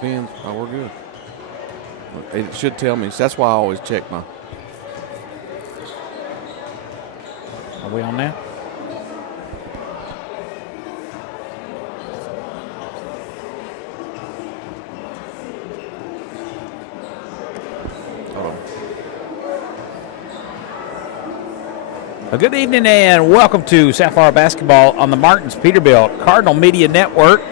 spins. Oh, we're good. It should tell me. So that's why I always check my. Are we on now? Good evening and welcome to South Florida Basketball on the Martins Peterbilt Cardinal Media Network.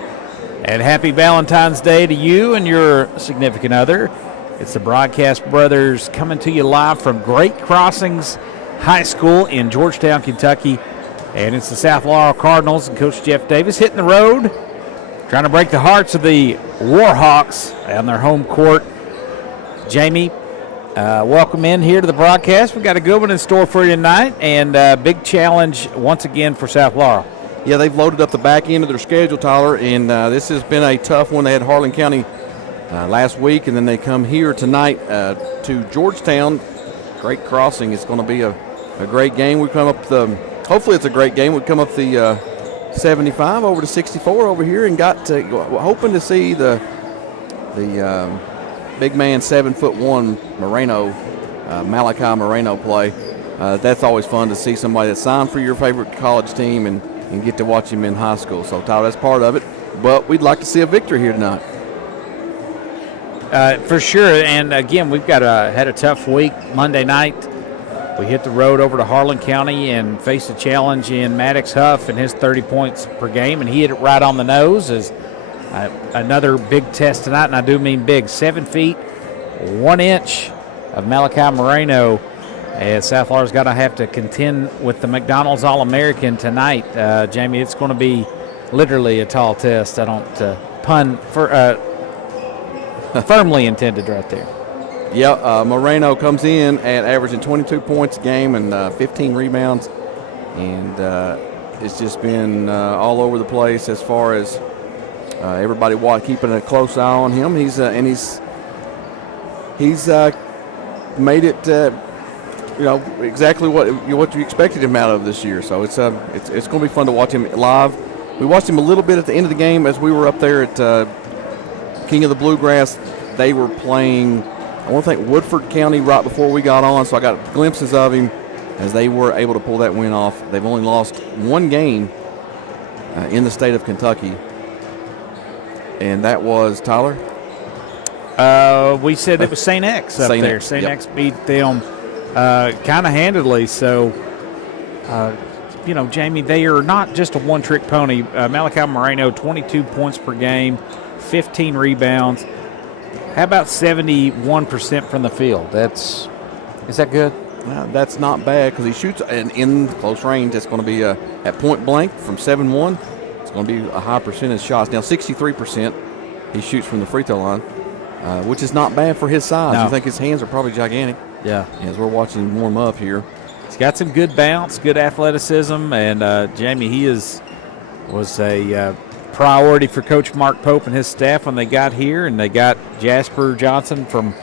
And happy Valentine's Day to you and your significant other. It's the Broadcast Brothers coming to you live from Great Crossings High School in Georgetown, Kentucky. And it's the South Laurel Cardinals and Coach Jeff Davis hitting the road, trying to break the hearts of the Warhawks on their home court. Jamie, welcome in here to the broadcast. We've got a good one in store for you tonight, and big challenge once again for South Laurel. Yeah, they've loaded up the back end of their schedule, Tyler, and this has been a tough one. They had Harlan County last week, and then they come here tonight to Georgetown. Great Crossing. It's going to be a great game. We come up hopefully it's a great game. We come up the 75 over to 64 over here, and hoping to see the big man 7'1" Malachi Moreno play. That's always fun to see somebody that signed for your favorite college team and get to watch him in high school. So, Tyler, that's part of it. But we'd like to see a victory here tonight. For sure. And, again, we've got had a tough week Monday night. We hit the road over to Harlan County and faced a challenge in Maddox Huff and his 30 points per game, and he hit it right on the nose. As another big test tonight, and I do mean big, 7 feet, 1 inch of Malachi Moreno. And South Florida's going to have to contend with the McDonald's All-American tonight. Jamie, it's going to be literally a tall test. I don't pun firmly intended right there. Yeah, Moreno comes in at averaging 22 points a game and 15 rebounds. And it's just been all over the place as far as everybody keeping a close eye on him. He's made it exactly what you expected him out of this year. So it's going to be fun to watch him live. We watched him a little bit at the end of the game as we were up there at King of the Bluegrass. They were playing, I want to think, Woodford County right before we got on, so I got glimpses of him as they were able to pull that win off. They've only lost one game in the state of Kentucky, and that was, Tyler? We said it was St. X up there. St. X beat them kind of handedly. So, Jamie, they are not just a one-trick pony. Malachi Moreno, 22 points per game, 15 rebounds. How about 71% from the field? Is that good? That's not bad because he shoots in close range. It's going to be at point blank from 7-1. It's going to be a high percentage shots. Now, 63% he shoots from the free throw line, which is not bad for his size. No. I think his hands are probably gigantic. Yeah. As we're watching him warm up here. He's got some good bounce, good athleticism, and Jamie, he was a priority for Coach Mark Pope and his staff when they got here, and they got Jasper Johnson from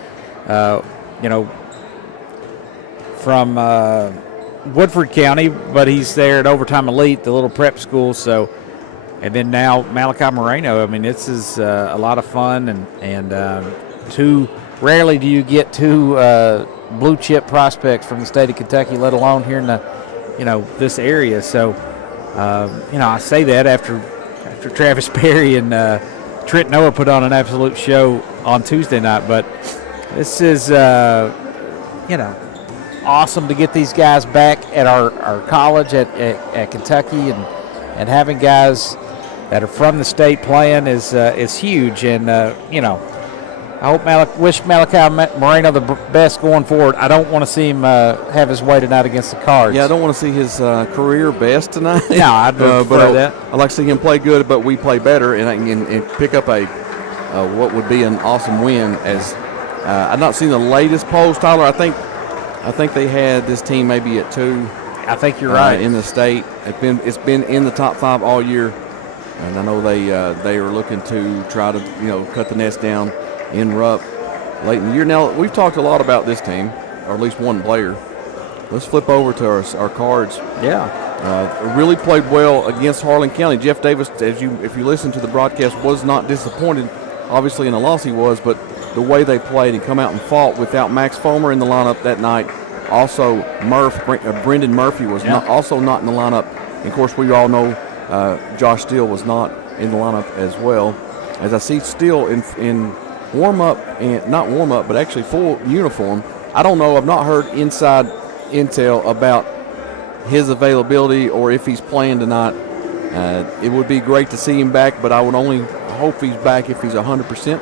Woodford County, but he's there at Overtime Elite, the little prep school. So, and then now Malachi Moreno. I mean, this is a lot of fun, and rarely do you get two blue chip prospects from the state of Kentucky, let alone here in this area. So, I say that after Travis Perry and Trent Noah put on an absolute show on Tuesday night, but this is awesome to get these guys back at our college at Kentucky, and having guys that are from the state playing is huge. And I wish Malachi Moreno the best going forward. I don't want to see him have his way tonight against the Cards. Yeah, I don't want to see his career best tonight. No, I'd prefer that. I'd like to see him play good, but we play better and pick up what would be an awesome win. As I've not seen the latest polls, Tyler. I think they had this team maybe at 2. I think you're right. In the state. It's been in the top 5 all year, and I know they are looking to try to cut the nets down in Rupp late in the year. Now, we've talked a lot about this team, or at least one player. Let's flip over to our Cards. Yeah. Really played well against Harlan County. Jeff Davis, if you listen to the broadcast, was not disappointed obviously in the loss he was, but the way they played and come out and fought without Max Fulmer in the lineup that night. Also, Brendan Murphy was also not in the lineup. And of course, we all know Josh Steele was not in the lineup as well. As I see Steele in warm-up, and not warm-up, but actually full uniform. I don't know. I've not heard inside intel about his availability or if he's playing tonight. It would be great to see him back, but I would only hope he's back if he's 100%.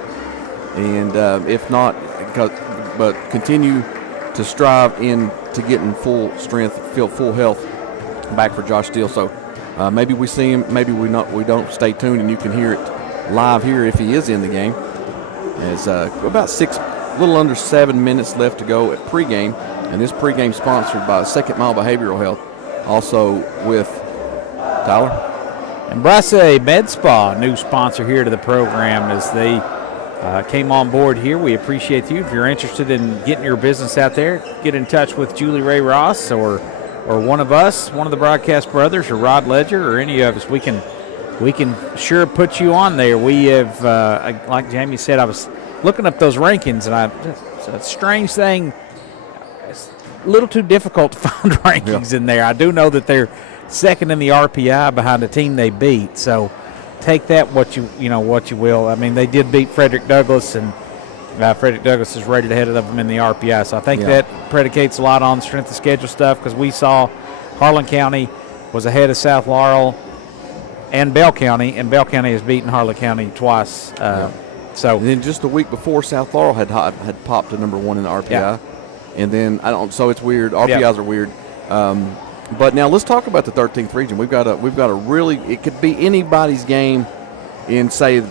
And if not, but continue to strive into getting full strength, feel full health back for Josh Steele. So maybe we see him, maybe we don't. Stay tuned, and you can hear it live here if he is in the game. As about a little under 7 minutes left to go at pregame, and this pregame sponsored by Second Mile Behavioral Health, also with Tyler. And Brasse Med Spa, new sponsor here to the program, as they came on board here. We appreciate you. If you're interested in getting your business out there, get in touch with Julie Ray Ross or one of us, one of the broadcast brothers, or Rod Ledger, or any of us. We can sure put you on there. We have, like Jamie said, I was looking up those rankings, and it's a strange thing. It's a little too difficult to find rankings in there. I do know that they're second in the RPI behind the team they beat. So take that what you will. I mean, they did beat Frederick Douglass, and Frederick Douglass is rated ahead of them in the RPI. So I think that predicates a lot on strength of schedule stuff, because we saw Harlan County was ahead of South Laurel and Bell County has beaten Harlan County twice. So and then just a week before, South Laurel had popped to number 1 in the RPI, and then so it's weird. RPIs are weird. But now let's talk about the 13th region. We've got a really, it could be anybody's game in, say,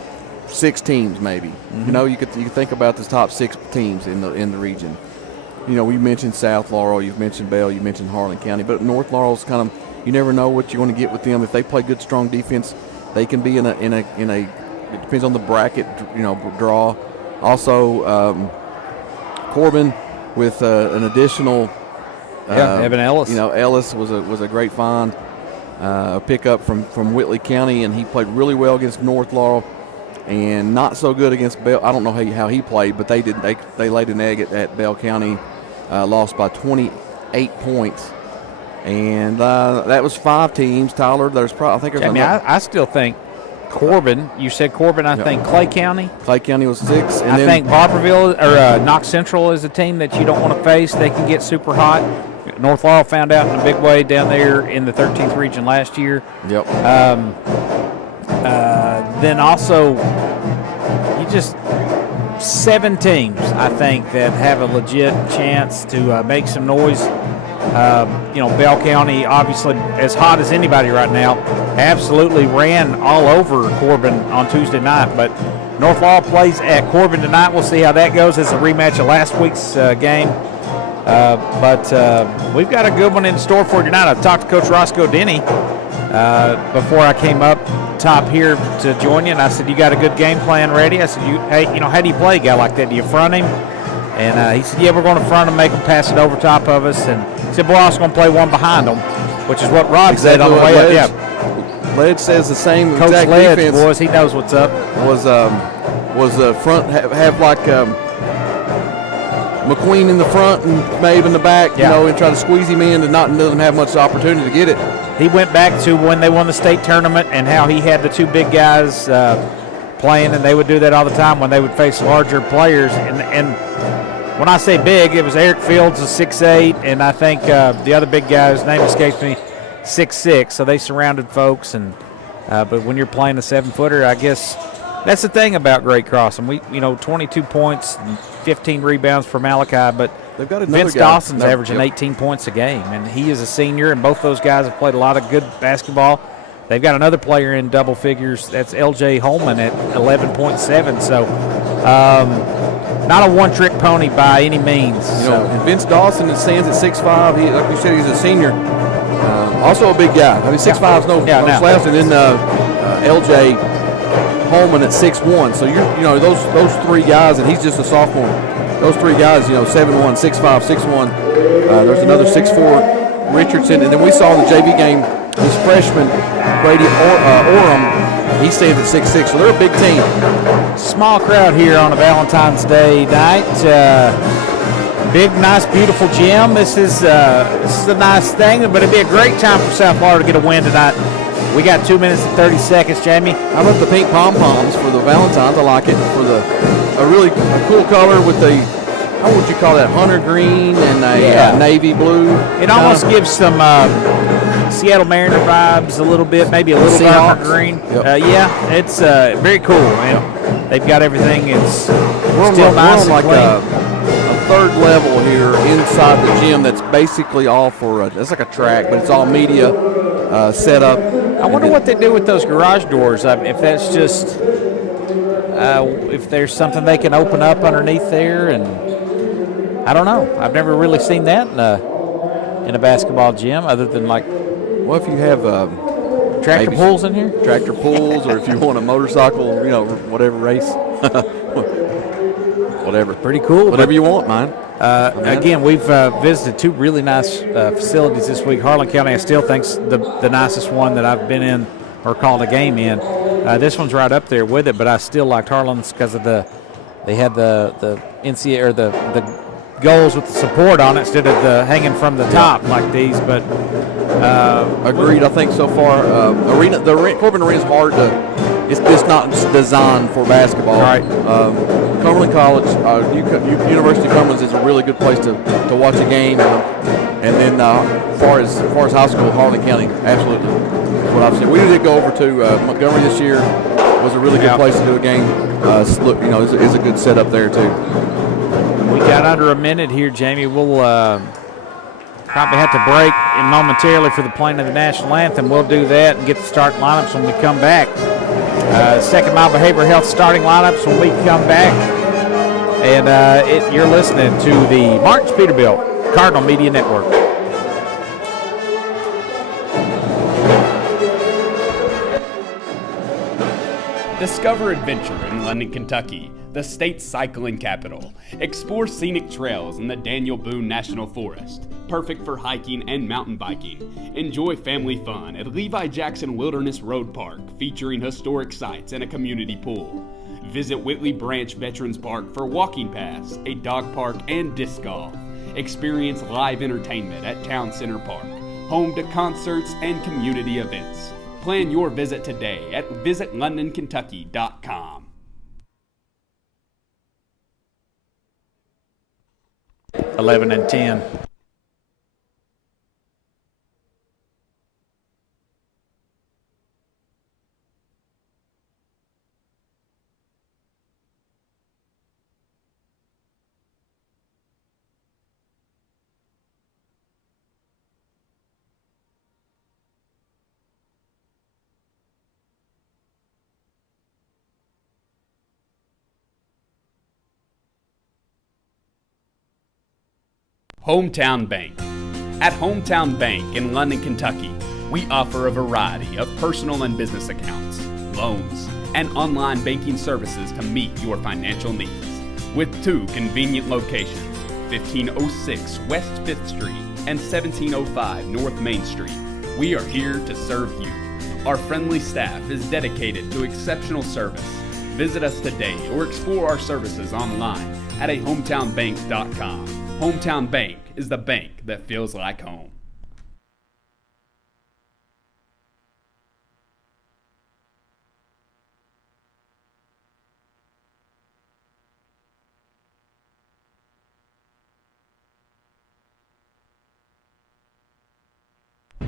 6 teams maybe. Mm-hmm. You know, you could think about the top 6 teams in the region. You know, we mentioned South Laurel, you've mentioned Bell, you mentioned Harlan County, but North Laurel's kind of, you never know what you're going to get with them. If they play good, strong defense, they can be in a. It depends on the bracket, draw. Also, Corbin with an additional. Evan Ellis. Ellis was a great find, a pickup from Whitley County, and he played really well against North Laurel, and not so good against Bell. I don't know how he played, but they did. They laid an egg at Bell County, lost by 28 points, and that was 5 teams. Tyler, there's probably I still think Corbin. You said Corbin. I think Clay County. Clay County was 6. And I think Barberville or Knox Central is a team that you don't want to face. They can get super hot. North Laurel found out in a big way down there in the 13th region last year. Yep. Then also, you just 7 teams, I think, that have a legit chance to make some noise. Bell County, obviously as hot as anybody right now, absolutely ran all over Corbin on Tuesday night. But North Laurel plays at Corbin tonight. We'll see how that goes. It's a rematch of last week's game. But we've got a good one in store for you tonight. I talked to Coach Roscoe Denny before I came up top here to join you, and I said, you got a good game plan ready? I said, how do you play a guy like that? Do you front him? And he said, yeah, we're going to front him, make him pass it over top of us. And he said, we're also going to play one behind them, which is what Rod said on the way up. Yeah. Led says the same Coach exact Led, defense. boys, he knows what's up. Was front have like McQueen in the front and Mabe in the back, and try to squeeze him in, and doesn't have much opportunity to get it. He went back to when they won the state tournament and how he had the 2 big guys playing, and they would do that all the time when they would face larger players. And when I say big, it was Eric Fields, a 6'8", and I think the other big guy's name escapes me, 6'6". So they surrounded folks, and but when you're playing a 7-footer, I guess that's the thing about Great Cross. And we, 22 points, and 15 rebounds for Malachi, but they've got Vince Dawson's averaging 18 points a game, and he is a senior, and both those guys have played a lot of good basketball. They've got another player in double figures. That's L.J. Holman at 11.7. So not a one-trick pony by any means. And Vince Dawson stands at 6'5". He, like you said, he's a senior. Also a big guy. I mean, 6'5" is no slouch. And then L.J. Holman at 6'1". So those 3 guys, and he's just a sophomore. Those 3 guys, 7'1", 6'5", 6'1". There's another 6'4", Richardson, and then we saw in the JV game this freshman Brady Oram. He stands at 6'6". So they're a big team. Small crowd here on a Valentine's Day night. Big, nice, beautiful gym. This is a nice thing, but it'd be a great time for South Florida to get a win tonight. We got 2 minutes and 30 seconds, Jamie. How about the pink pom-poms for the Valentine's? I like it. For a cool color with the, how would you call that, hunter green and a navy blue. It almost gives some Seattle Mariner vibes a little bit, maybe a little darker green. Yep. It's very cool. And they've got everything. It's We're still nice on like and a clean. third level here inside the gym that's basically all for, it's like a track, but it's all media set up. I wonder what they do with those garage doors. If that's just, if there's something they can open up underneath there, and I don't know. I've never really seen that in a basketball gym, other than like, well, if you have tractor pulls in here, tractor pulls, or if you want a motorcycle, whatever race, whatever, pretty cool. Whatever you want, man. Again, we've visited two really nice facilities this week. Harlan County, I still think's the nicest one that I've been in or called a game in. This one's right up there with it, but I still liked Harlan's because of they had the NCAA or the goals with the support on it instead of the hanging from the top like these. But agreed. I think so far, Corbin Arena is hard to. It's not designed for basketball. Right. Cumberland College, University of Cumberland is a really good place to watch a game, and then as far as high school, Harlan County, absolutely. That's what I've seen. We did go over to Montgomery this year. Was a really good place to do a game. Is a good setup there too. We got under a minute here, Jamie. We'll probably have to break momentarily for the playing of the national anthem. We'll do that and get the starting lineups when we come back. Second Mile Behavioral Health starting lineups when we come back. And you're listening to the Martins Peterbilt Cardinal Media Network. Discover adventure in London, Kentucky, the state's cycling capital. Explore scenic trails in the Daniel Boone National Forest, perfect for hiking and mountain biking. Enjoy family fun at Levi Jackson Wilderness Road Park, featuring historic sites and a community pool. Visit Whitley Branch Veterans Park for walking paths, a dog park, and disc golf. Experience live entertainment at Town Center Park, home to concerts and community events. Plan your visit today at visitlondonkentucky.com. 11 and 10. Hometown Bank. At Hometown Bank in London, Kentucky, we offer a variety of personal and business accounts, loans, and online banking services to meet your financial needs. With two convenient locations, 1506 West 5th Street and 1705 North Main Street, we are here to serve you. Our friendly staff is dedicated to exceptional service. Visit us today or explore our services online at ahometownbank.com. Hometown Bank is the bank that feels like home.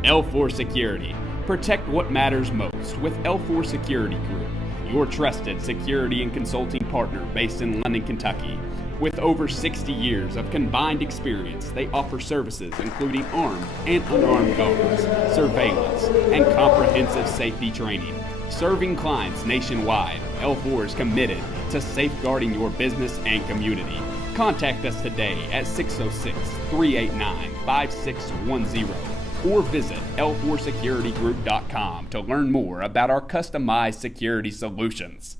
L4 Security. Protect what matters most with L4 Security Group, your trusted security and consulting partner based in London, Kentucky. With over 60 years of combined experience, they offer services including armed and unarmed guards, surveillance, and comprehensive safety training. Serving clients nationwide, L4 is committed to safeguarding your business and community. Contact us today at 606-389-5610 or visit l4securitygroup.com to learn more about our customized security solutions.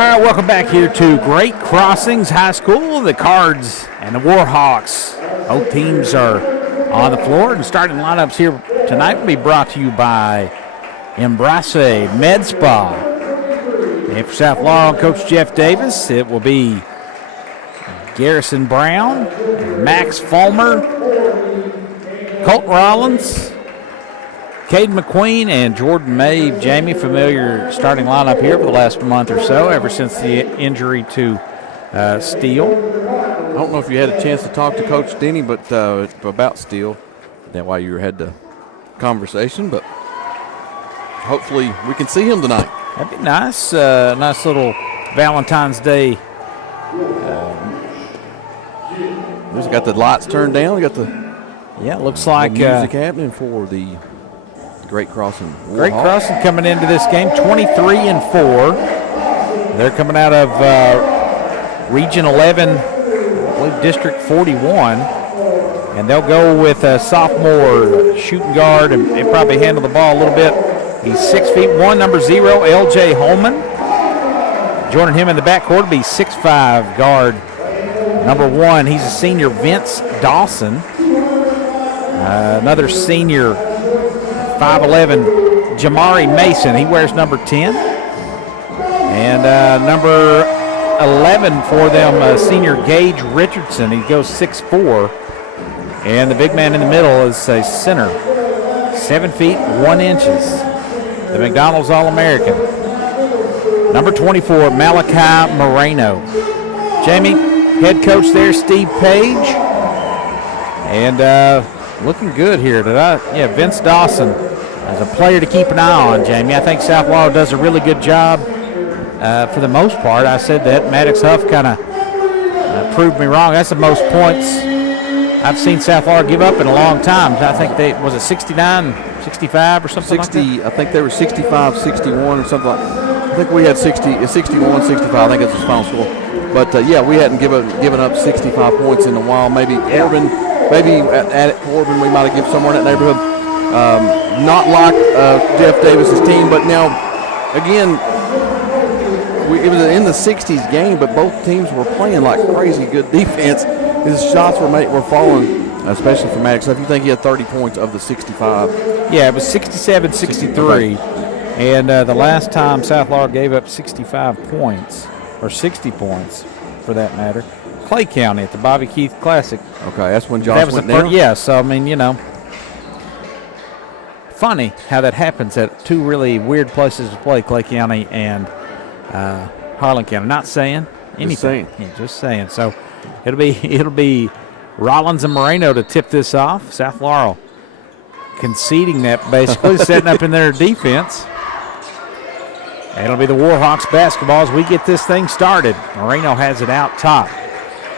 All right, welcome back here to Great Crossings High School. The Cards and the Warhawks. Both teams are on the floor, and starting lineups here tonight will be brought to you by Embrace Med Spa. And for South Laurel, Coach Jeff Davis, it will be Garrison Brown, Max Fulmer, Colton Rollins, Caden McQueen, and Jordan Mabe. Jamie, familiar starting lineup here for the last month or so, ever since the injury to Steele. I don't know if you had a chance to talk to Coach Denny, but about Steele. That's why you had the conversation, but hopefully we can see him tonight. That'd be nice. Nice little Valentine's Day. We've got the lights turned down. We got the it looks like music happening for the Great Crossing. Great Crossing coming into this game 23-4. They're coming out of Region 11, I believe District 41, and they'll go with a sophomore shooting guard and probably handle the ball a little bit. He's 6'1", number 0, L.J. Holman. Joining him in the backcourt will be 6'5", guard number 1. He's a senior, Vince Dawson. Another senior, 5'11", Jamari Mason. He wears number 10. And number 11 for them, senior Gage Richardson. He goes 6'4". And the big man in the middle is a center, 7 feet 1 inches. The McDonald's All-American. Number 24, Malachi Moreno. Jamie, head coach there, Steve Page. And looking good here. Vince Dawson as a player to keep an eye on, Jamie. I think South Laurel does a really good job for the most part. I said that. Maddox Huff kind of proved me wrong. That's the most points I've seen South Laurel give up in a long time. I think was it 69, 65 or something 60, like that? I think they were 65, 61 or something like that. I think we had 61, 65. I think that's the final score. But, we hadn't given up 65 points in a while. Maybe Corbin, at Corbin, we might have given somewhere in that neighborhood. Not like Jeff Davis's team, but now, again, it was in the 60s game, but both teams were playing like crazy good defense. His shots were falling, especially for Maddox. So if you think he had 30 points of the 65. Yeah, it was 67-63. And the last time South Laurel gave up 65 points, or 60 points for that matter, Clay County at the Bobby Keith Classic. Okay, that's when Josh went down? Yeah, so, I mean, funny how that happens at two really weird places to play, Clay County and Harlan County. Not saying anything. Just saying. So it'll be Rollins and Moreno to tip this off. South Laurel conceding that, basically setting up in their defense. And it'll be the Warhawks basketball as we get this thing started. Moreno has it out top.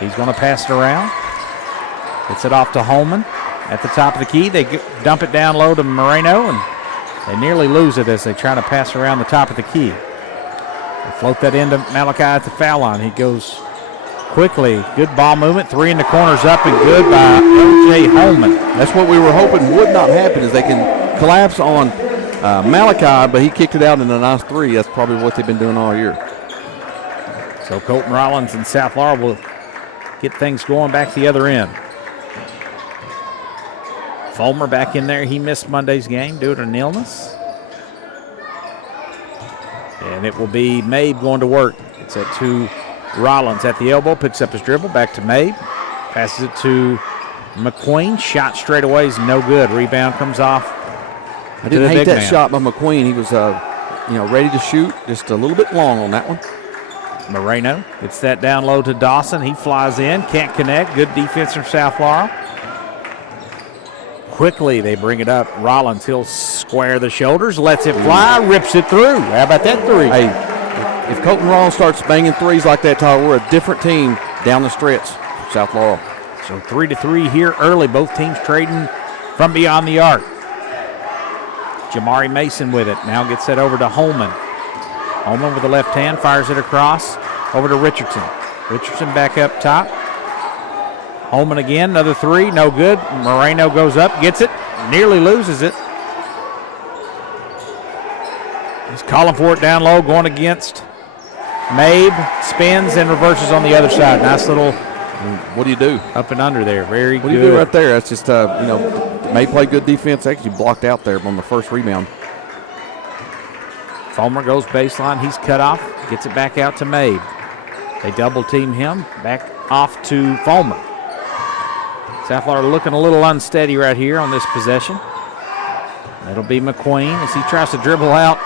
He's going to pass it around. Gets it off to Holman at the top of the key. They dump it down low to Moreno, and they nearly lose it as they try to pass around the top of the key. They float that into Malachi at the foul line. He goes quickly. Good ball movement. 3 in the corners up and good by L.J. Holman. That's what we were hoping would not happen, is they can collapse on Malachi, but he kicked it out in a nice 3. That's probably what they've been doing all year. So Colton Rollins and South Laurel will get things going back the other end. Fulmer back in there. He missed Monday's game due to an illness. And it will be Mabe going to work. It's at 2. Rollins at the elbow, picks up his dribble, back to Mabe. Passes it to McQueen. Shot straight away is no good. Rebound comes off. I didn't hate that shot by McQueen. He was, ready to shoot. Just a little bit long on that one. Moreno gets that down low to Dawson. He flies in, can't connect. Good defense from South Laurel. Quickly, they bring it up. Rollins, he'll square the shoulders, lets it fly, rips it through. How about that 3? Hey, if Colton Rollins starts banging 3s like that, Tyler, we're a different team down the stretch for South Laurel. So 3-3 here early. Both teams trading from beyond the arc. Jamari Mason with it. Now gets it over to Holman. Holman with the left hand, fires it across. Over to Richardson. Richardson back up top. Holman again, another 3, no good. Moreno goes up, gets it, nearly loses it. He's calling for it down low, going against Mabe spins and reverses on the other side. Nice little What do you do? up and under there. Very good. What do you do right there? That's just, May play good defense. Actually blocked out there on the first rebound. Fulmer goes baseline. He's cut off. Gets it back out to Mabe. They double team him. Back off to Fulmer. South Florida looking a little unsteady right here on this possession. That'll be McQueen as he tries to dribble out.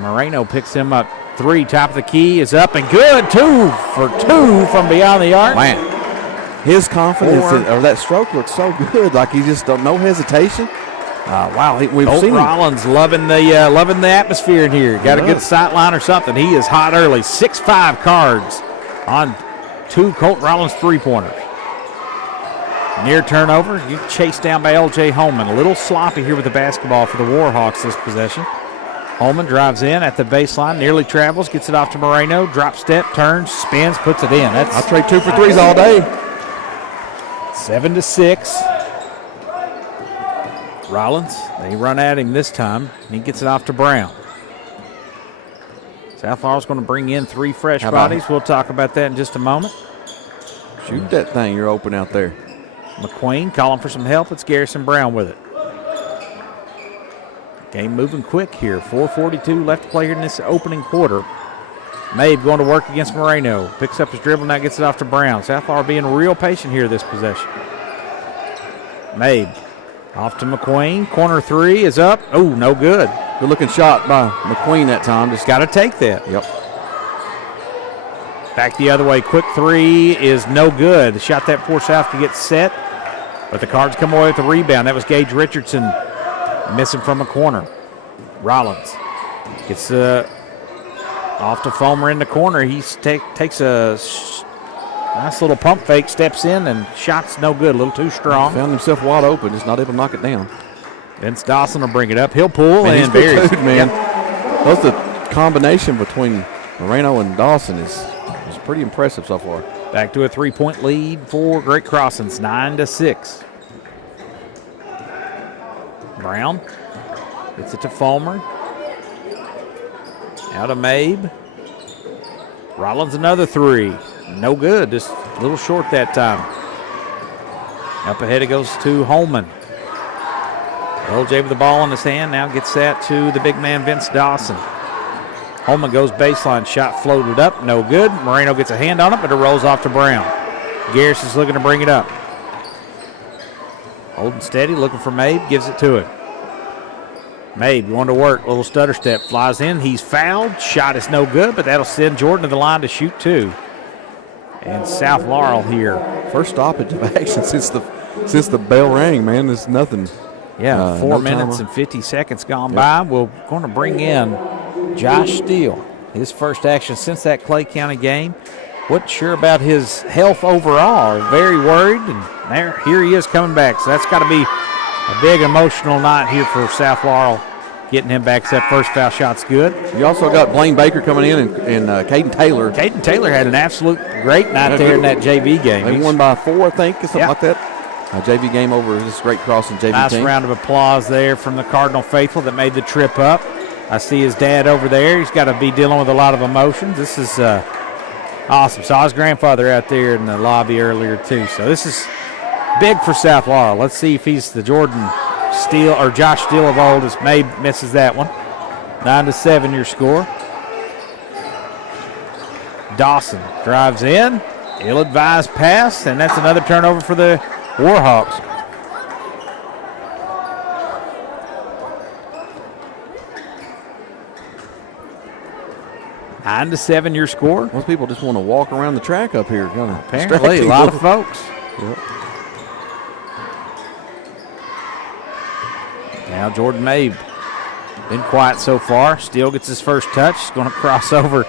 Moreno picks him up. 3, top of the key is up and good. 2 for 2 from beyond the arc. Man, his confidence or that stroke looks so good. Like he just no hesitation. Wow, we've Colt seen Rollins loving the atmosphere in here. Got a good sight line or something. He is hot early. 6'5" cards on 2 Colt Rollins three-pointers. Near turnover. You chased down by L.J. Holman. A little sloppy here with the basketball for the Warhawks this possession. Holman drives in at the baseline, nearly travels, gets it off to Moreno, drop step, turns, spins, puts it in. I'll trade 2 for 3s all day. 7-6. Rollins, they run at him this time. He gets it off to Brown. South Florida's going to bring in 3 fresh bodies. We'll talk about that in just a moment. Shoot that thing. You're open out there. McQueen calling for some help. It's Garrison Brown with it. Game moving quick here. 4:42 left to play here in this opening quarter. Mabe going to work against Moreno. Picks up his dribble, now gets it off to Brown. South Florida being real patient here this possession. Mabe off to McQueen. Corner 3 is up. Oh, no good. Good looking shot by McQueen that time. Just got to take that. Yep. Back the other way. Quick 3 is no good. The shot that poor South could get set, but the Cards come away with the rebound. That was Gage Richardson missing from a corner. Rollins gets off to Fulmer in the corner. He takes a nice little pump fake, steps in, and shot's no good. A little too strong. Found himself wide open, just not able to knock it down. Vince Dawson will bring it up. He'll pull and buries buries. man. That's the combination between Moreno and Dawson is pretty impressive so far. Back to a 3-point lead for Great Crossings, 9-6. Brown gets it to Fulmer. Out of Mabe. Rollins another 3. No good, just a little short that time. Up ahead it goes to Holman. LJ with the ball in his hand, now gets that to the big man Vince Dawson. Holman goes baseline, shot floated up, no good. Moreno gets a hand on it, but it rolls off to Brown. Garrison's looking to bring it up. Holding steady, looking for Mabe, gives it to him. Mabe going to work, little stutter step, flies in. He's fouled, shot is no good, but that'll send Jordan to the line to shoot 2. And South Laurel here. First stoppage of action since the bell rang, man. There's nothing. Yeah, 4 minutes and 50 seconds gone by. We're going to bring in Josh Steele. His first action since that Clay County game. Wasn't sure about his health overall. Very worried, and here he is coming back. So that's got to be a big emotional night here for South Laurel. Getting him back. That first foul shot's good. You also got Blaine Baker coming in and Caden Taylor. Caden Taylor had an absolute great night there in that JV game. They won by 4, I think, or something like that. A JV game over this Great Crossing JV nice team. Nice round of applause there from the Cardinal faithful that made the trip up. I see his dad over there. He's got to be dealing with a lot of emotions. This is awesome. Saw his grandfather out there in the lobby earlier, too. So this is big for South Laurel. Let's see if he's the Jordan Steele or Josh Steele of old as Mabe misses that one. 9-7 your score. Dawson drives in. Ill-advised pass, and that's another turnover for the Warhawks. Nine to 7 your score. Most people just want to walk around the track up here. Apparently, a lot of folks. Yep. Now Jordan Mabe, been quiet so far. Steele gets his first touch. He's going to cross over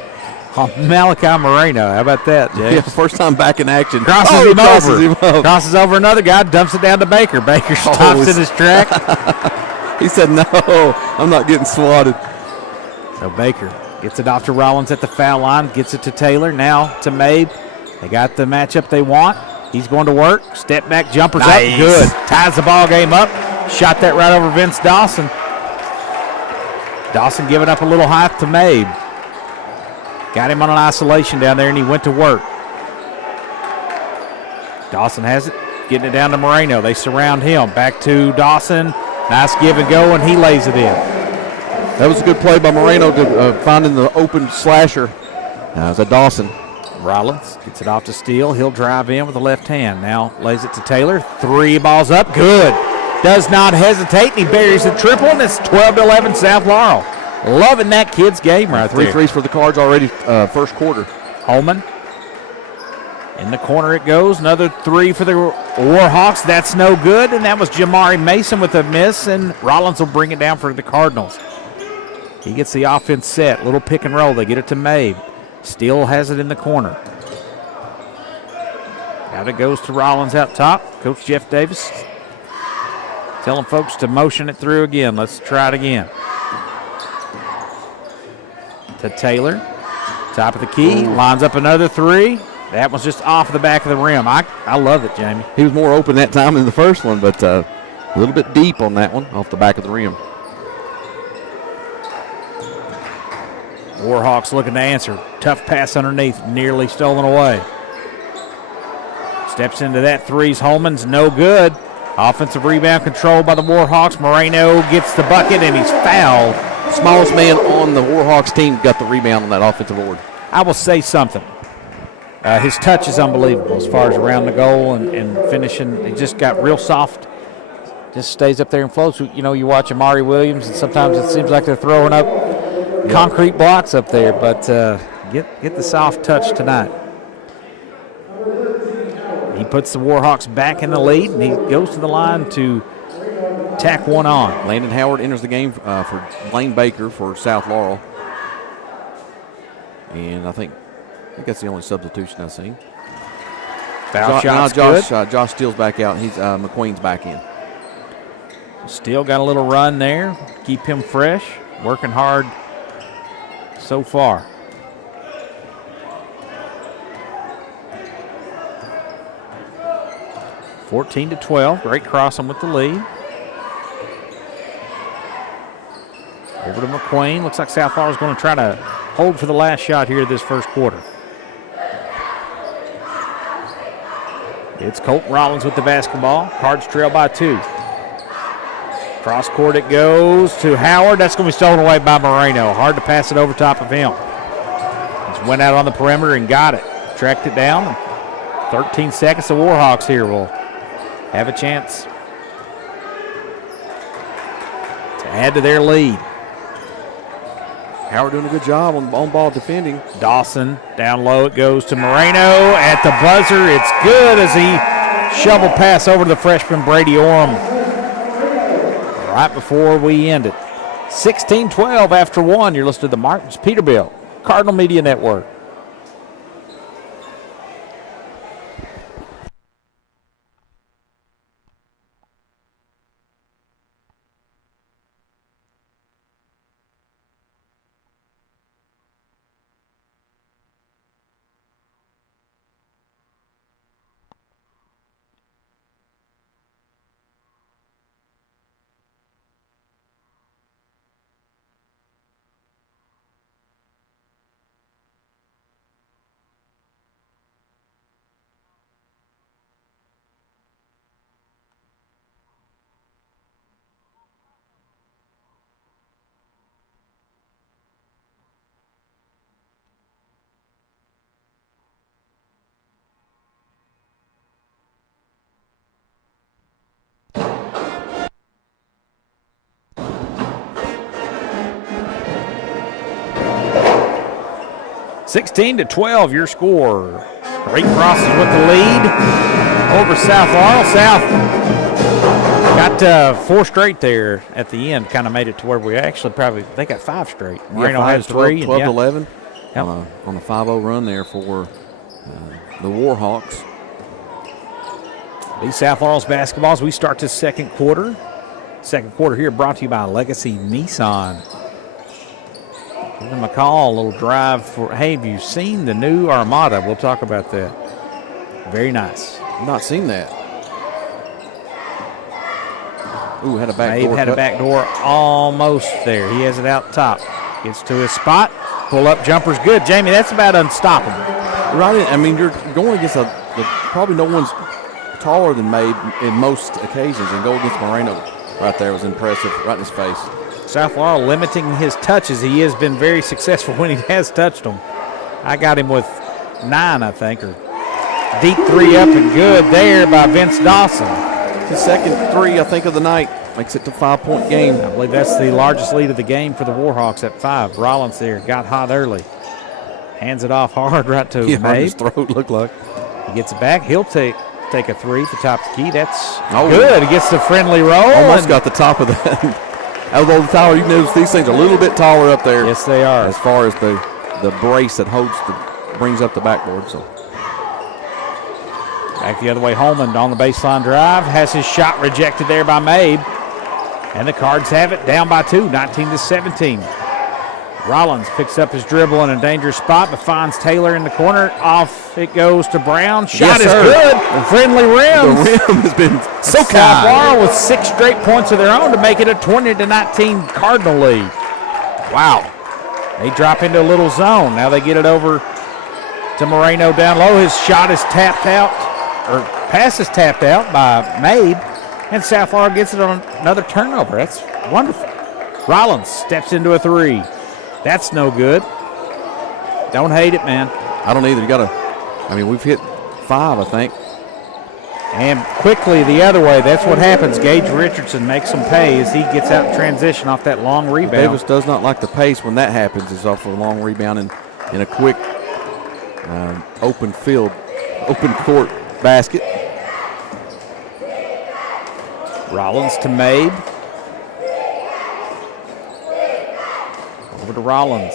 on Malachi Moreno. How about that, Jay? Yeah, first time back in action. Crosses him over. Crosses over another guy, dumps it down to Baker. Baker stops in his track. He said, no, I'm not getting swatted. So Baker gets it off to Rollins at the foul line, gets it to Taylor, now to Mabe. They got the matchup they want. He's going to work. Step back, jumpers up, good. Ties the ball game up. Shot that right over Vince Dawson. Dawson giving up a little height to Mabe. Got him on an isolation down there, and he went to work. Dawson has it, getting it down to Moreno. They surround him. Back to Dawson. Nice give and go, and he lays it in. That was a good play by Moreno to finding the open slasher. Now it's a Dawson. Rollins gets it off to Steele. He'll drive in with the left hand. Now lays it to Taylor. 3 balls up. Good. Does not hesitate, and he buries the triple, and it's 12-11 South Laurel. Loving that kid's game right there. 3 threes for the Cards already first quarter. Holman. In the corner it goes. Another 3 for the Warhawks. That's no good, and that was Jamari Mason with a miss, and Rollins will bring it down for the Cardinals. He gets the offense set. Little pick and roll. They get it to Mabe. Steele has it in the corner. Out it goes to Rollins out top. Coach Jeff Davis telling folks to motion it through again. Let's try it again. To Taylor. Top of the key. Lines up another 3. That was just off the back of the rim. I love it, Jamie. He was more open that time than the first one, but a little bit deep on that one, off the back of the rim. Warhawks looking to answer. Tough pass underneath, nearly stolen away. Steps into that 3's Holman's no good. Offensive rebound controlled by the Warhawks. Moreno gets the bucket, and he's fouled. Smallest man on the Warhawks team got the rebound on that offensive board. I will say something. His touch is unbelievable as far as around the goal and finishing. He just got real soft. Just stays up there and floats. You know, you watch Amari Williams, and sometimes it seems like they're throwing up concrete blocks up there, but get the soft touch tonight. He puts the Warhawks back in the lead, and he goes to the line to tack one on. Landon Howard enters the game for Blaine Baker for South Laurel. And I think that's the only substitution I've seen. Foul shot's good. Josh Steele's back out. He's McQueen's back in. Steele got a little run there. Keep him fresh. Working hard so far. (14-12). Great crossing with the lead. Over to McQueen. Looks like South Laurel is going to try to hold for the last shot here this first quarter. It's Colton Rollins with the basketball. Cards trail by 2. Cross court it goes to Howard. That's going to be stolen away by Moreno. Hard to pass it over top of him. Just went out on the perimeter and got it. Tracked it down. 13 seconds. The Warhawks here will have a chance to add to their lead. Howard doing a good job on ball defending. Dawson down low. It goes to Moreno at the buzzer. It's good as he shovel pass over to the freshman Brady Orm right before we end it. 16-12 after 1. You're listening to the Martins Peterbilt Cardinal Media Network. (16-12), your score. Great crosses with the lead over South Laurel. South got 4 straight there at the end. Kind of made it to where we actually they got 5 straight. Moreno has 3. 12-11 Yep. on a 5-0 run there for the Warhawks. These South Laurel's basketball as we start this second quarter. Second quarter here brought to you by Legacy Nissan. Give them a call, a little drive for, hey, have you seen the new Armada? We'll talk about that. Very nice. I've not seen that. Ooh, had a back door. Had a back door almost there. He has it out top. Gets to his spot. Pull-up jumper's good. Jamie, that's about unstoppable. Right. I mean, you're going against probably no one's taller than Mabe in most occasions, and go against Moreno right there was impressive, right in his face. South Laurel limiting his touches. He has been very successful when he has touched them. I got him with 9, I think, or deep 3 up and good there by Vince Dawson. His second 3, I think, of the night. Makes it a 5-point game. I believe that's the largest lead of the game for the Warhawks at 5. Rollins there got hot early. Hands it off hard right to Mabe. His throat looked like. He gets it back. He'll take a 3 at the top of the key. That's good. He gets the friendly roll. Almost got the top of that. Although, Tyler, you can notice these things are a little bit taller up there. Yes, they are. As far as the brace that brings up the backboard. So back the other way, Holman on the baseline drive. Has his shot rejected there by Mabe. And the Cards have it down by 2, 19-17. Rollins picks up his dribble in a dangerous spot, but finds Taylor in the corner. Off it goes to Brown. Shot is good. Friendly rim. The rim has been so South kind. Laurel with 6 straight points of their own to make it a 20-19 Cardinal lead. Wow. They drop into a little zone. Now they get it over to Moreno down low. His shot is tapped out, or pass is tapped out by Mabe, and South Laurel gets it on another turnover. That's wonderful. Rollins steps into a 3. That's no good. Don't hate it, man. I don't either. We've hit 5, I think. And quickly the other way, that's what happens. Gage Richardson makes him pay as he gets out in transition off that long rebound. Davis does not like the pace when that happens. It's off of a long rebound and in a quick open court basket. Rollins to Mabe. Over to Rollins.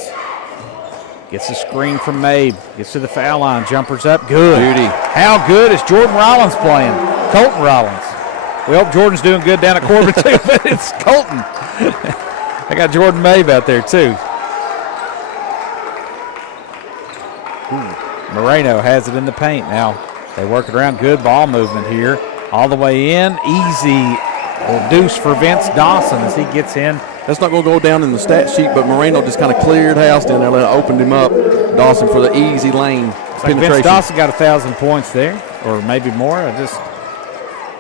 Gets a screen from Mabe. Gets to the foul line. Jumpers up. Good. Beauty. How good is Jordan Rollins playing? Colton Rollins. We hope Jordan's doing good down at Corbin too, but it's Colton. I got Jordan Mabe out there too. Moreno has it in the paint now. They work it around. Good ball movement here. All the way in. Easy deuce for Vince Dawson as he gets in. That's not going to go down in the stat sheet, but Moreno just kind of cleared house down there, opened him up. Dawson for the easy lane penetration. Vince Dawson got 1,000 points there, or maybe more. Just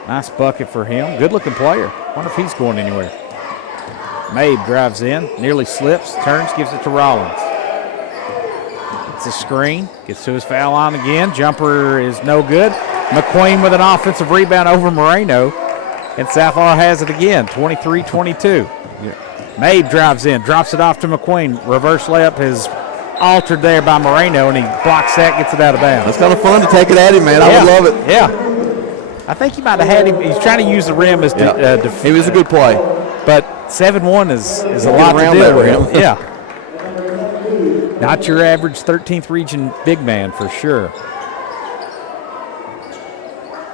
nice bucket for him. Good-looking player. Wonder if he's going anywhere. Mabe drives in, nearly slips, turns, gives it to Rollins. It's a screen, gets to his foul line again. Jumper is no good. McQueen with an offensive rebound over Moreno, and South Laurel has it again, 23-22. Yeah. Mabe drives in, drops it off to McQueen. Reverse layup is altered there by Moreno, and he blocks that, gets it out of bounds. It's kind of fun to take it at him, man. I would love it. Yeah. I think he might have had him. He's trying to use the rim as it was a good play. But 7-1 is a lot to around do. that rim. Yeah. Not your average 13th region big man for sure.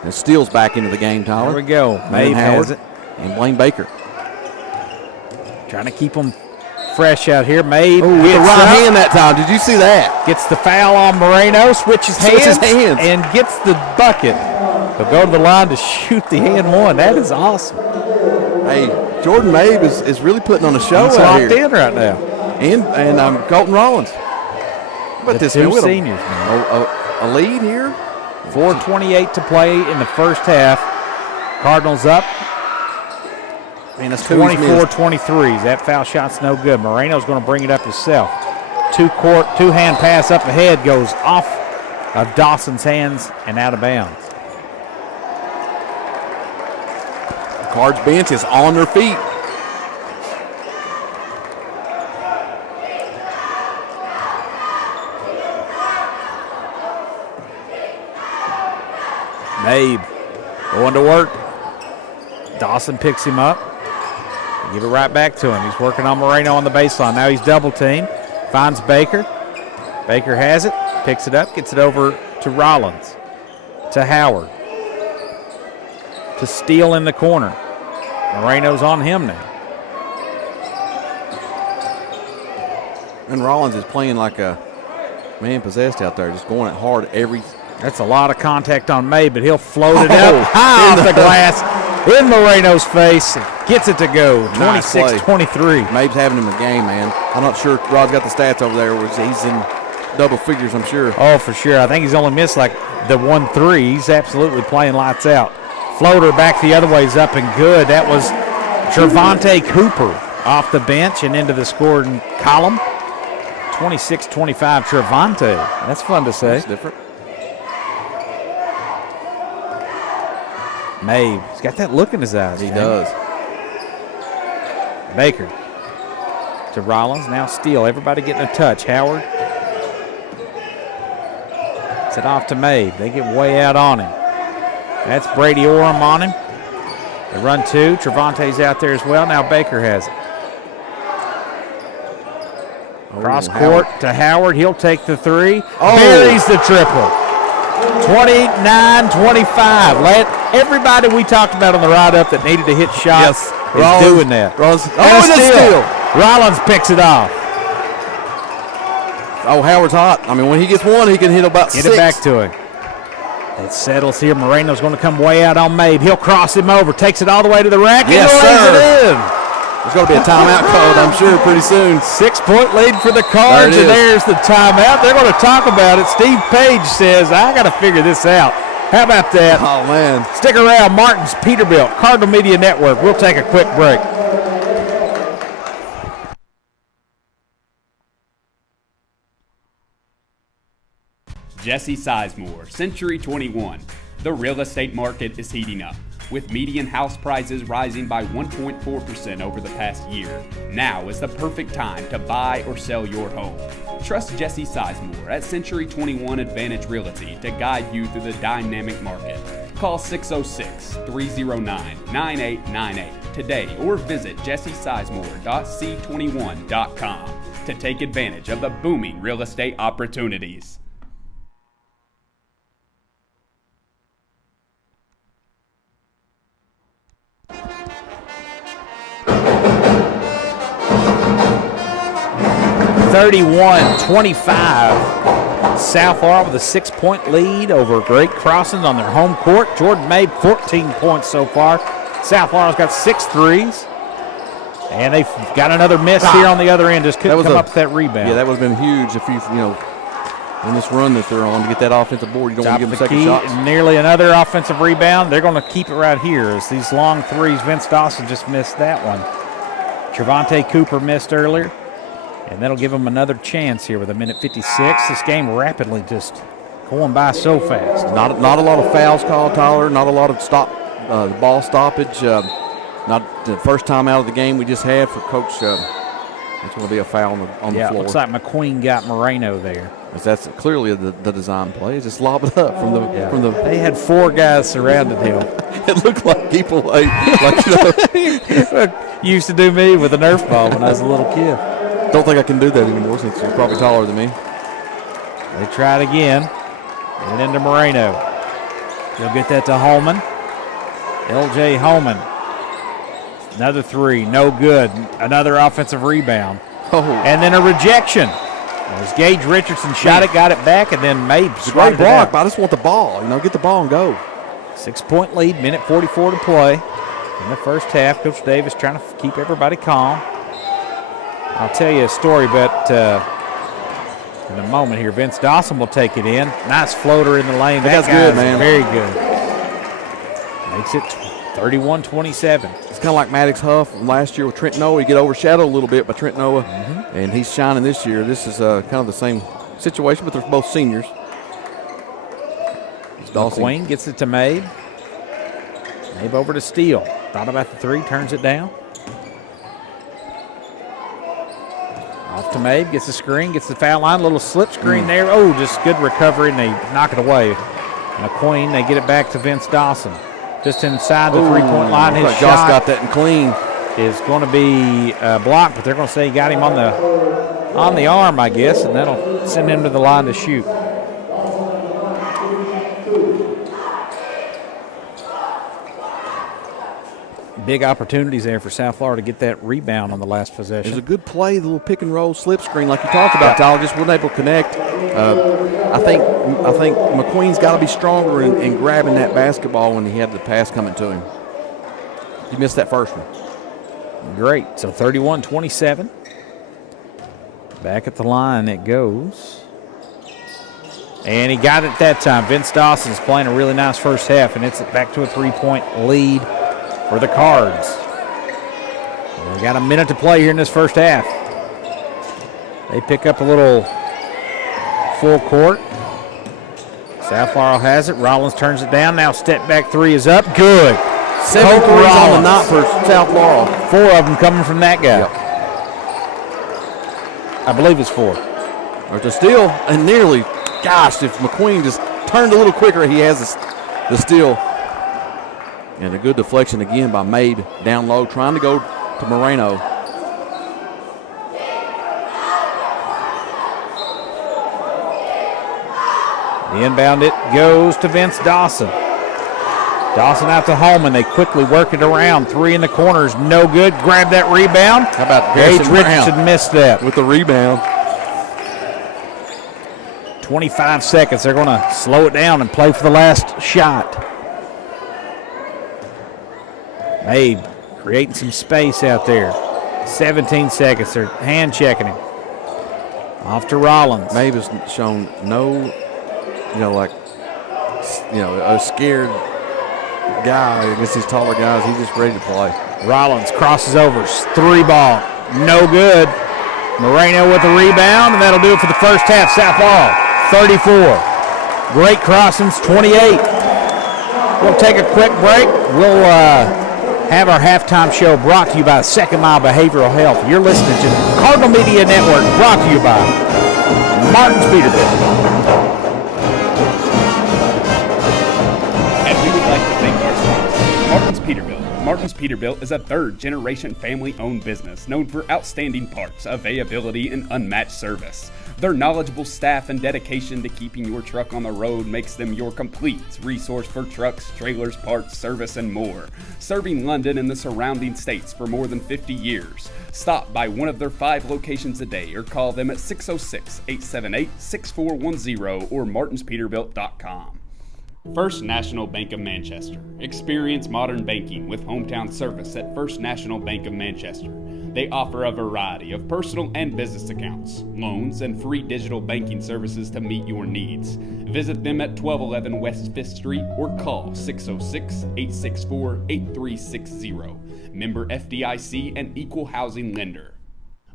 And Steele's back into the game, Tyler. There we go. Mabe has it. And Blaine Baker. Trying to keep them fresh out here. Mabe with the right hand that time. Did you see that? Gets the foul on Moreno, switches hands, and gets the bucket. He'll go to the line to shoot the and one. That is awesome. Hey, Jordan Mabe is really putting on a show He's out locked here. in right now. And Colton Rollins. But The two seniors, man. A lead here. 4:28 to play in the first half. Cardinals up. Man, that's 24-23. That foul shot's no good. Moreno's going to bring it up himself. Two-hand pass up ahead goes off of Dawson's hands and out of bounds. The Cards bench is on their feet. Mabe going to work. Dawson picks him up. They give it right back to him. He's working on Moreno on the baseline. Now he's double teamed. Finds Baker. Baker has it. Picks it up. Gets it over to Rollins. To Howard. To Steele in the corner. Moreno's on him now. And Rollins is playing like a man possessed out there, just going it hard every. That's a lot of contact on May, but he'll float it up high off the glass in Moreno's face. Gets it to go. 26-23. Mabe's having him a game, man. I'm not sure Rod's got the stats over there. He's in double figures, I'm sure. Oh, for sure. I think he's only missed like the 1-3. He's absolutely playing lights out. Floater back the other way is up and good. That was Trevante Cooper off the bench and into the scoring column. 26-25 Trevante. That's fun to say. That's different. Mabe, he's got that look in his eyes. He does. Baker to Rollins. Now Steele. Everybody getting a touch. Howard. It's it off to Mabe. They get way out on him. That's Brady Orem on him. They run two. Trevante's out there as well. Now Baker has it. Cross court to Howard. He'll take the three. Buries the triple. 29-25. Let everybody we talked about on the ride-up that needed to hit shots is doing that. Rollins. And a steal. Rollins picks it off. Oh, Howard's hot. I mean, when he gets one, he can hit about six. Get it back to him. It settles here. Moreno's going to come way out on Mabe. He'll cross him over. Takes it all the way to the rack. Yes, and lays it in. There's going to be a timeout called, I'm sure, pretty soon. 6-point lead for the Cards, and there's the timeout. They're going to talk about it. Steve Page says, I got to figure this out. How about that? Oh, man. Stick around. Martin's Peterbilt, Cardinal Media Network. We'll take a quick break. Jesse Sizemore, Century 21. The real estate market is heating up, with median house prices rising by 1.4% over the past year. Now is the perfect time to buy or sell your home. Trust Jesse Sizemore at Century 21 Advantage Realty to guide you through the dynamic market. Call 606-309-9898 today or visit jessesizemore.c21.com to take advantage of the booming real estate opportunities. (31-25). South Laurel with a 6-point lead over Great Crossings on their home court. Jordan Mabe, 14 points so far. South Laurel's got 6 threes. And they've got another miss here on the other end. Just couldn't come up with that rebound. Yeah, that would have been huge if in this run that they're on to get that offensive board. You don't want to give them second shots. Nearly another offensive rebound. They're going to keep it right here as these long threes. Vince Dawson just missed that one. Trevante Cooper missed earlier. And that'll give them another chance here with 1:56. This game rapidly just going by so fast. Not a lot of fouls called, Tyler. Not a lot of ball stoppage. Not the first time out of the game we just had for Coach. It's going to be a foul on the floor. Yeah, looks like McQueen got Moreno there. That's clearly the design play. Just lob it up from the. They had 4 guys surrounding him. It looked like people used to do me with a Nerf ball when I was a little kid. Don't think I can do that anymore since you're probably taller than me. They try it again. And into Moreno. He'll get that to Holman. L.J. Holman. Another 3, no good. Another offensive rebound. Oh. And then a rejection. As Gage Richardson shot it, got it back, and then Mabe great it block, out. but I just want the ball. Get the ball and go. 6-point lead, 1:44 to play. In the first half, Coach Davis trying to keep everybody calm. I'll tell you a story about in a moment here. Vince Dawson will take it in. Nice floater in the lane. That's good, man. Very good. Makes it 31-27. It's kind of like Maddox Huff last year with Trent Noah. You get overshadowed a little bit by Trent Noah, and he's shining this year. This is kind of the same situation, but they're both seniors. McQueen gets it to Mabe. Mabe over to Steele. Thought about the 3, turns it down. Off to Mabe, gets the screen, gets the foul line, a little slip screen there. Oh, just good recovery, and they knock it away. McQueen, they get it back to Vince Dawson. Just inside the 3-point line. His shot Josh got that and clean. Is going to be blocked, but they're going to say he got him on the arm, I guess, and that'll send him to the line to shoot. Big opportunities there for South Florida to get that rebound on the last possession. It was a good play, the little pick and roll slip screen like you talked about, Tyler. Just wasn't able to connect. I think McQueen's got to be stronger in grabbing that basketball when he had the pass coming to him. He missed that first one. Great. So 31-27. Back at the line it goes. And he got it that time. Vince Dawson's playing a really nice first half, and it's back to a 3-point lead for the Cards. We got a minute to play here in this first half. They pick up a little full court. South Laurel has it. Rollins turns it down. Now step back three is up. Good. 7 threes on the night for South Laurel. 4 of them coming from that guy. Yep. I believe it's 4. There's a steal, and nearly, gosh, if McQueen just turned a little quicker, he has the steal. And a good deflection again by Mabe down low, trying to go to Moreno. The inbound it goes to Vince Dawson. Dawson out to Holman. They quickly work it around. 3 in the corners, no good. Grab that rebound. How about Gage Garrison Richardson Brown missed that. with the rebound? 25 seconds. They're going to slow it down and play for the last shot. Mabe creating some space out there. 17 seconds. They're hand checking him. Off to Rollins. Mabe has shown no, a scared guy against these taller guys. He's just ready to play. Rollins crosses over. 3 ball. No good. Moreno with the rebound, and that'll do it for the first half. South Laurel, 34. Great crossings, 28. We'll take a quick break. We'll have our halftime show brought to you by Second Mile Behavioral Health. You're listening to the Cardinal Media Network, brought to you by Martin's Peterbilt. And we would like to thank our sponsor, Martin's Peterbilt. Martin's Peterbilt is a third-generation family-owned business known for outstanding parts, availability, and unmatched service. Their knowledgeable staff and dedication to keeping your truck on the road makes them your complete resource for trucks, trailers, parts, service, and more. Serving London and the surrounding states for more than 50 years. Stop by one of their 5 locations a day or call them at 606-878-6410 or martinspeterbilt.com. First National Bank of Manchester. Experience modern banking with hometown service at First National Bank of Manchester. They offer a variety of personal and business accounts, loans, and free digital banking services to meet your needs. Visit them at 1211 West 5th Street or call 606-864-8360. Member FDIC and Equal Housing Lender.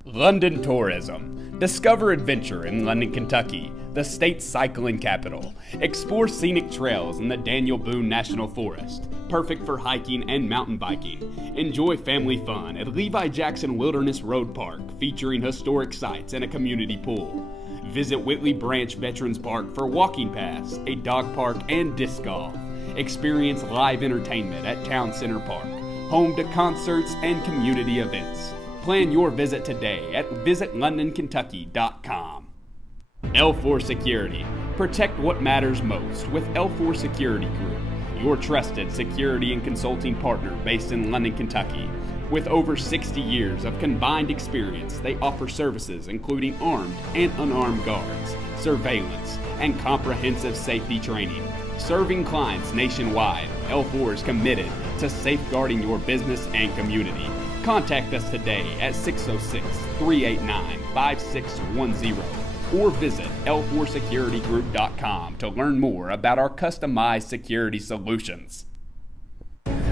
London Tourism. Discover adventure in London, Kentucky, the state's cycling capital. Explore scenic trails in the Daniel Boone National Forest, perfect for hiking and mountain biking. Enjoy family fun at Levi Jackson Wilderness Road Park, featuring historic sites and a community pool. Visit Whitley Branch Veterans Park for walking paths, a dog park, and disc golf. Experience live entertainment at Town Center Park, home to concerts and community events. Plan your visit today at visitlondonkentucky.com. L4 Security. Protect what matters most with L4 Security Group, your trusted security and consulting partner based in London, Kentucky. With over 60 years of combined experience, they offer services including armed and unarmed guards, surveillance, and comprehensive safety training. Serving clients nationwide, L4 is committed to safeguarding your business and community. Contact us today at 606-389-5610 or visit l4securitygroup.com to learn more about our customized security solutions.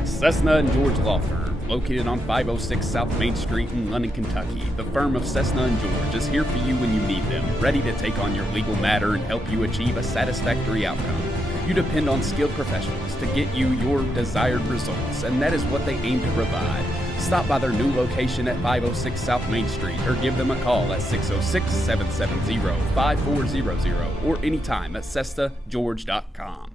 Cessna and George Law Firm, located on 506 South Main Street in London, Kentucky. The firm of Cessna and George is here for you when you need them, ready to take on your legal matter and help you achieve a satisfactory outcome. You depend on skilled professionals to get you your desired results, and that is what they aim to provide. Stop by their new location at 506 South Main Street or give them a call at 606-770-5400 or anytime at cestageorge.com.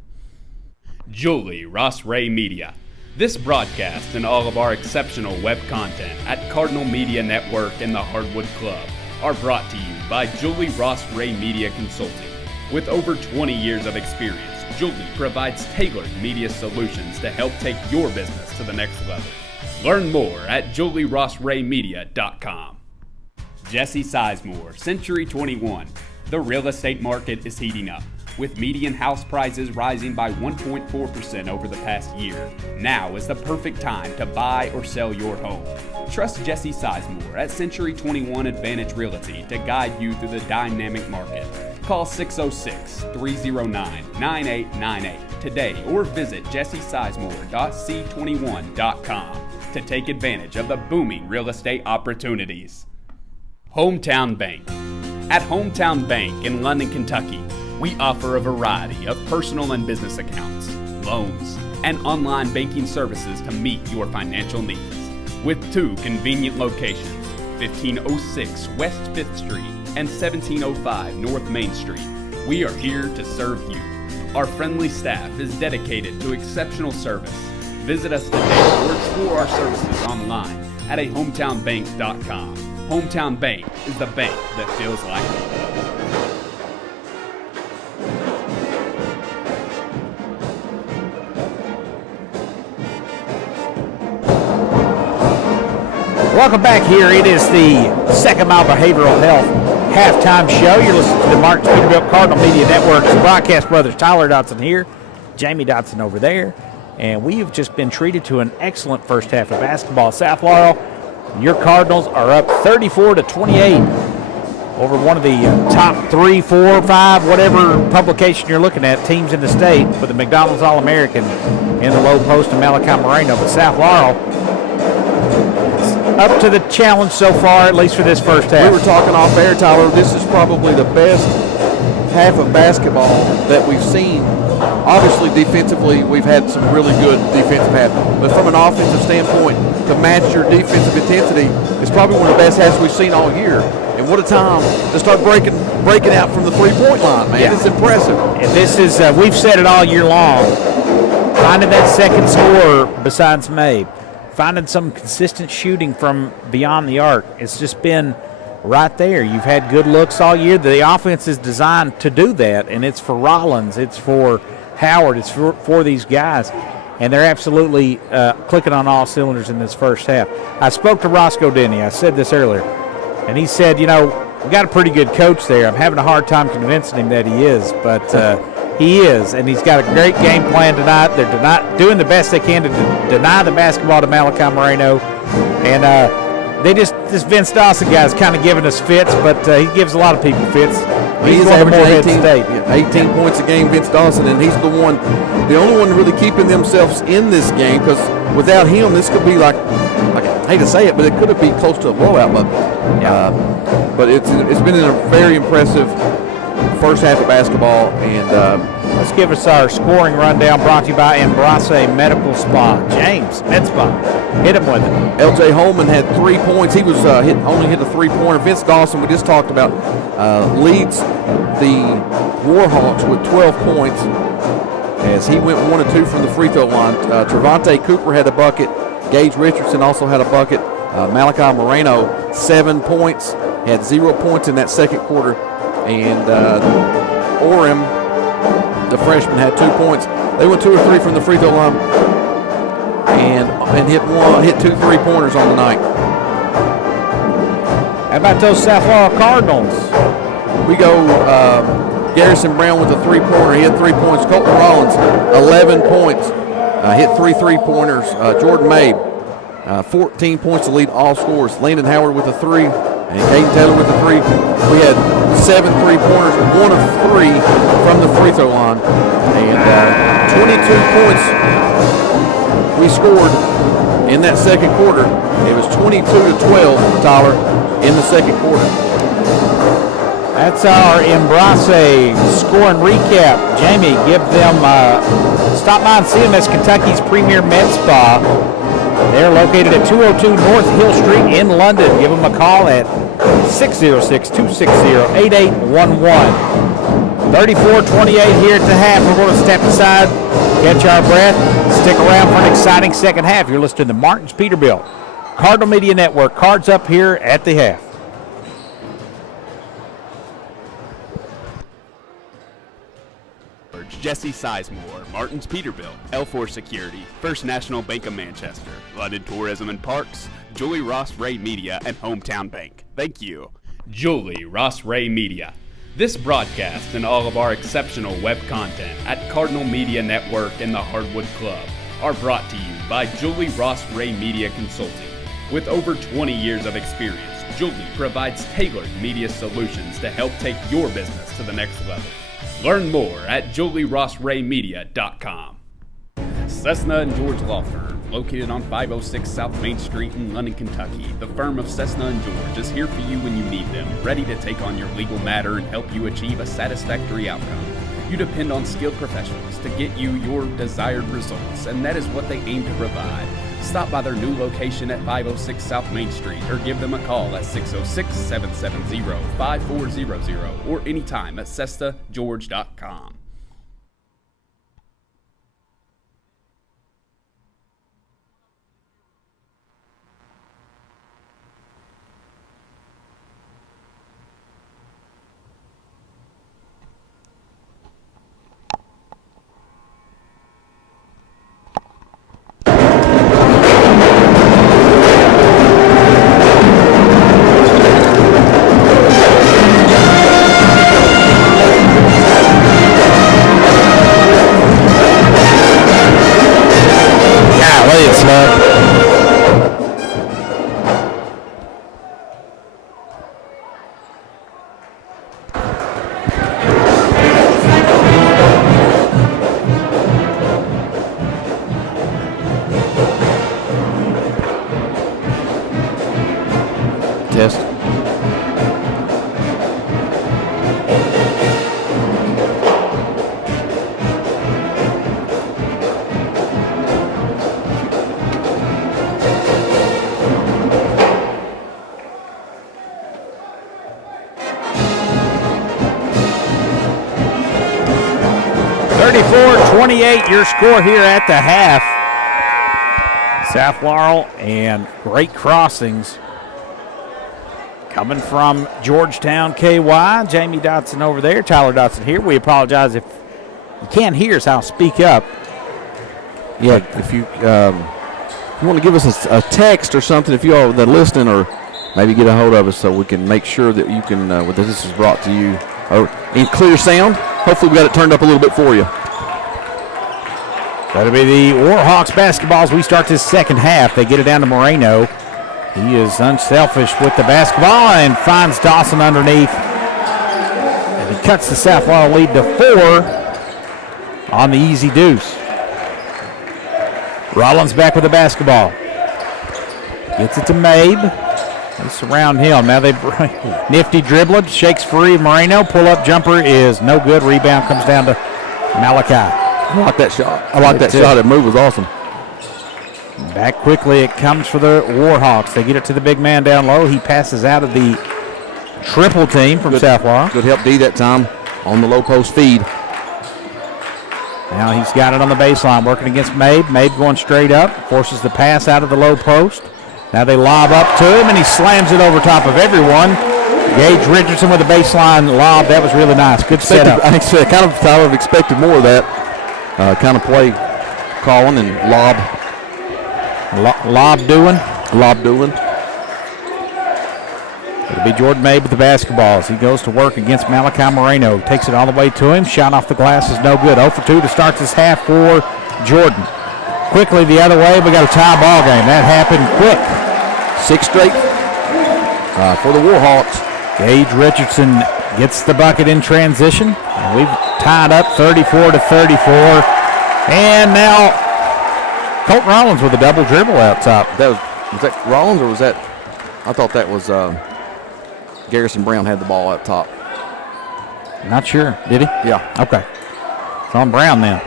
Julie Ross Ray Media. This broadcast and all of our exceptional web content at Cardinal Media Network and the Hardwood Club are brought to you by Julie Ross Ray Media Consulting. With over 20 years of experience, Julie provides tailored media solutions to help take your business to the next level. Learn more at julierossraymedia.com. Jesse Sizemore, Century 21. The real estate market is heating up. With median house prices rising by 1.4% over the past year, now is the perfect time to buy or sell your home. Trust Jesse Sizemore at Century 21 Advantage Realty to guide you through the dynamic market. Call 606-309-9898 today or visit jessesizemore.c21.com to take advantage of the booming real estate opportunities. Hometown Bank. At Hometown Bank in London, Kentucky, we offer a variety of personal and business accounts, loans, and online banking services to meet your financial needs. With 2 convenient locations, 1506 West 5th Street and 1705 North Main Street, we are here to serve you. Our friendly staff is dedicated to exceptional service. Visit us today or explore our services online at ahometownbank.com. Hometown Bank is the bank that feels like home. Welcome back here. It is the Second Mile Behavioral Health halftime show. You're listening to the Martins Peterbilt Cardinal Media Network's broadcast brothers Tyler Dotson here, Jamie Dotson over there, and we have just been treated to an excellent first half of basketball. South Laurel, your Cardinals are up 34-28 over one of the top 3, 4, 5, whatever publication you're looking at, teams in the state for the McDonald's All-American in the low post of Malachi Moreno. But South Laurel up to the challenge so far, at least for this first half. We were talking off air, Tyler. This is probably the best half of basketball that we've seen. Obviously, defensively, we've had some really good defensive halves. But from an offensive standpoint, to match your defensive intensity is probably one of the best halves we've seen all year. And what a time to start breaking out from the three-point line, man. Yeah. It's impressive. And this is, we've said it all year long, finding that second scorer besides Mabe, finding some consistent shooting from beyond the arc. It's just been right there. You've had good looks all year. The offense is designed to do that, and it's for Rollins, it's for Howard, it's for these guys, and they're absolutely clicking on all cylinders in this first half. I spoke to Roscoe Denny. I said this earlier, and he said, we got a pretty good coach there. I'm having a hard time convincing him that he is, but he is, and he's got a great game plan tonight. They're doing the best they can to deny the basketball to Malachi Moreno, and this Vince Dawson guy's kind of giving us fits, but he gives a lot of people fits. He's averaging 18 points a game, Vince Dawson, and he's the only one really keeping themselves in this game, because without him, this could be like I hate to say it, but it could have been close to a blowout. But it's been a very impressive first half of basketball, and let's give us our scoring rundown brought to you by Embrace Medical Spa. James, Med Spa, hit him with it. L.J. Holman had 3 points. He was only hit a three-pointer. Vince Dawson, we just talked about, leads the Warhawks with 12 points as he went 1 of 2 from the free throw line. Trevante Cooper had a bucket. Gage Richardson also had a bucket. Malachi Moreno, 7 points, had 0 points in that second quarter. And Orem, the freshman, had 2 points. They went 2 or 3 from the free throw line and hit 2 3-pointers on the night. How about those South Laurel Cardinals? We go Garrison Brown with a 3-pointer. He had 3 points. Colton Rollins, 11 points. Hit 3 3-pointers. Jordan Mabe, 14 points to lead all scorers. Landon Howard with a 3. And Caden Taylor with a 3. We had 7 3-pointers, 1 of 3 from the free throw line. And 22 points we scored in that second quarter. It was 22-12, Tyler, in the second quarter. That's our Embrace scoring recap. Jamie, give them, stop by and see them as Kentucky's premier med spa. They're located at 202 North Hill Street in London. Give them a call at 606-260-8811. 34-28 here at the half. We're going to step aside, catch our breath, stick around for an exciting second half. You're listening to the Martins Peterbilt Cardinal Media Network. Cards up here at the half. Jesse Sizemore, Martins Peterbilt, L4 Security, First National Bank of Manchester, London Tourism and Parks, Julie Ross Ray Media, and Hometown Bank. Thank you. Julie Ross Ray Media. This broadcast and all of our exceptional web content at Cardinal Media Network and the Hardwood Club are brought to you by Julie Ross Ray Media Consulting. With over 20 years of experience, Julie provides tailored media solutions to help take your business to the next level. Learn more at julierosraymedia.com. Cessna and George Law Firm, located on 506 South Main Street in London, Kentucky. The firm of Cessna and George is here for you when you need them, ready to take on your legal matter and help you achieve a satisfactory outcome. You depend on skilled professionals to get you your desired results, and that is what they aim to provide. Stop by their new location at 506 South Main Street or give them a call at 606-770-5400 or anytime at cessageorge.com. Test. .28 your score here at the half. South Laurel and great crossings coming from Georgetown, KY. Jamie Dotson over there, Tyler Dotson here. We apologize if you can't hear us. I'll speak up. Yeah, if you want to give us a text or something, if you all that are listening, or maybe get a hold of us so we can make sure that you can, that this is brought to you or in clear sound. Hopefully we got it turned up a little bit for you. That'll be the Warhawks basketball as we start this second half. They get it down to Moreno. He is unselfish with the basketball and finds Dawson underneath. And he cuts the South Laurel lead to 4 on the easy deuce. Rollins back with the basketball. Gets it to Mabe. They surround him. Now they nifty dribbler, shakes free of Moreno. Pull-up jumper is no good. Rebound comes down to Malachi. I like that shot. I like that shot. That move was awesome. Back quickly it comes for the Warhawks. They get it to the big man down low. He passes out of the triple team from South Laurel. Good help D that time on the low post feed. Now he's got it on the baseline, working against Mabe. Mabe going straight up, forces the pass out of the low post. Now they lob up to him, and he slams it over top of everyone. Gage Richardson with a baseline lob. That was really nice. Good setup. I kind of thought I've expected more of that kind of play calling and lob doing. It'll be Jordan Mabe with the basketball as he goes to work against Malachi Moreno. Takes it all the way to him. Shot off the glass is no good. 0 for 2 to start this half for Jordan. Quickly the other way, we got a tie ball game. That happened quick. 6 straight for the Warhawks. Gage Richardson gets the bucket in transition. And we've tied up 34-34. And now Colt Rollins with a double dribble out top. Was that Rollins or was that? I thought that was Garrison Brown had the ball up top. Not sure. Did he? Yeah. Okay. It's on Brown then.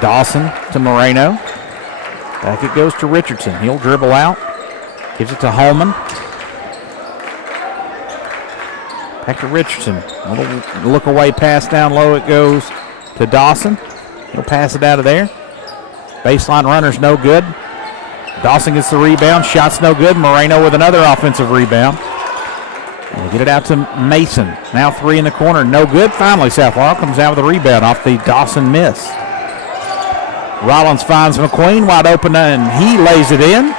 Dawson to Moreno. Back it goes to Richardson. He'll dribble out. Gives it to Holman. Back to Richardson. A little look away pass down low. It goes to Dawson. He'll pass it out of there. Baseline runner's no good. Dawson gets the rebound. Shot's no good. Moreno with another offensive rebound. And they get it out to Mason. Now 3 in the corner. No good. Finally, South Laurel comes out with a rebound off the Dawson miss. Rollins finds McQueen wide open, and he lays it in.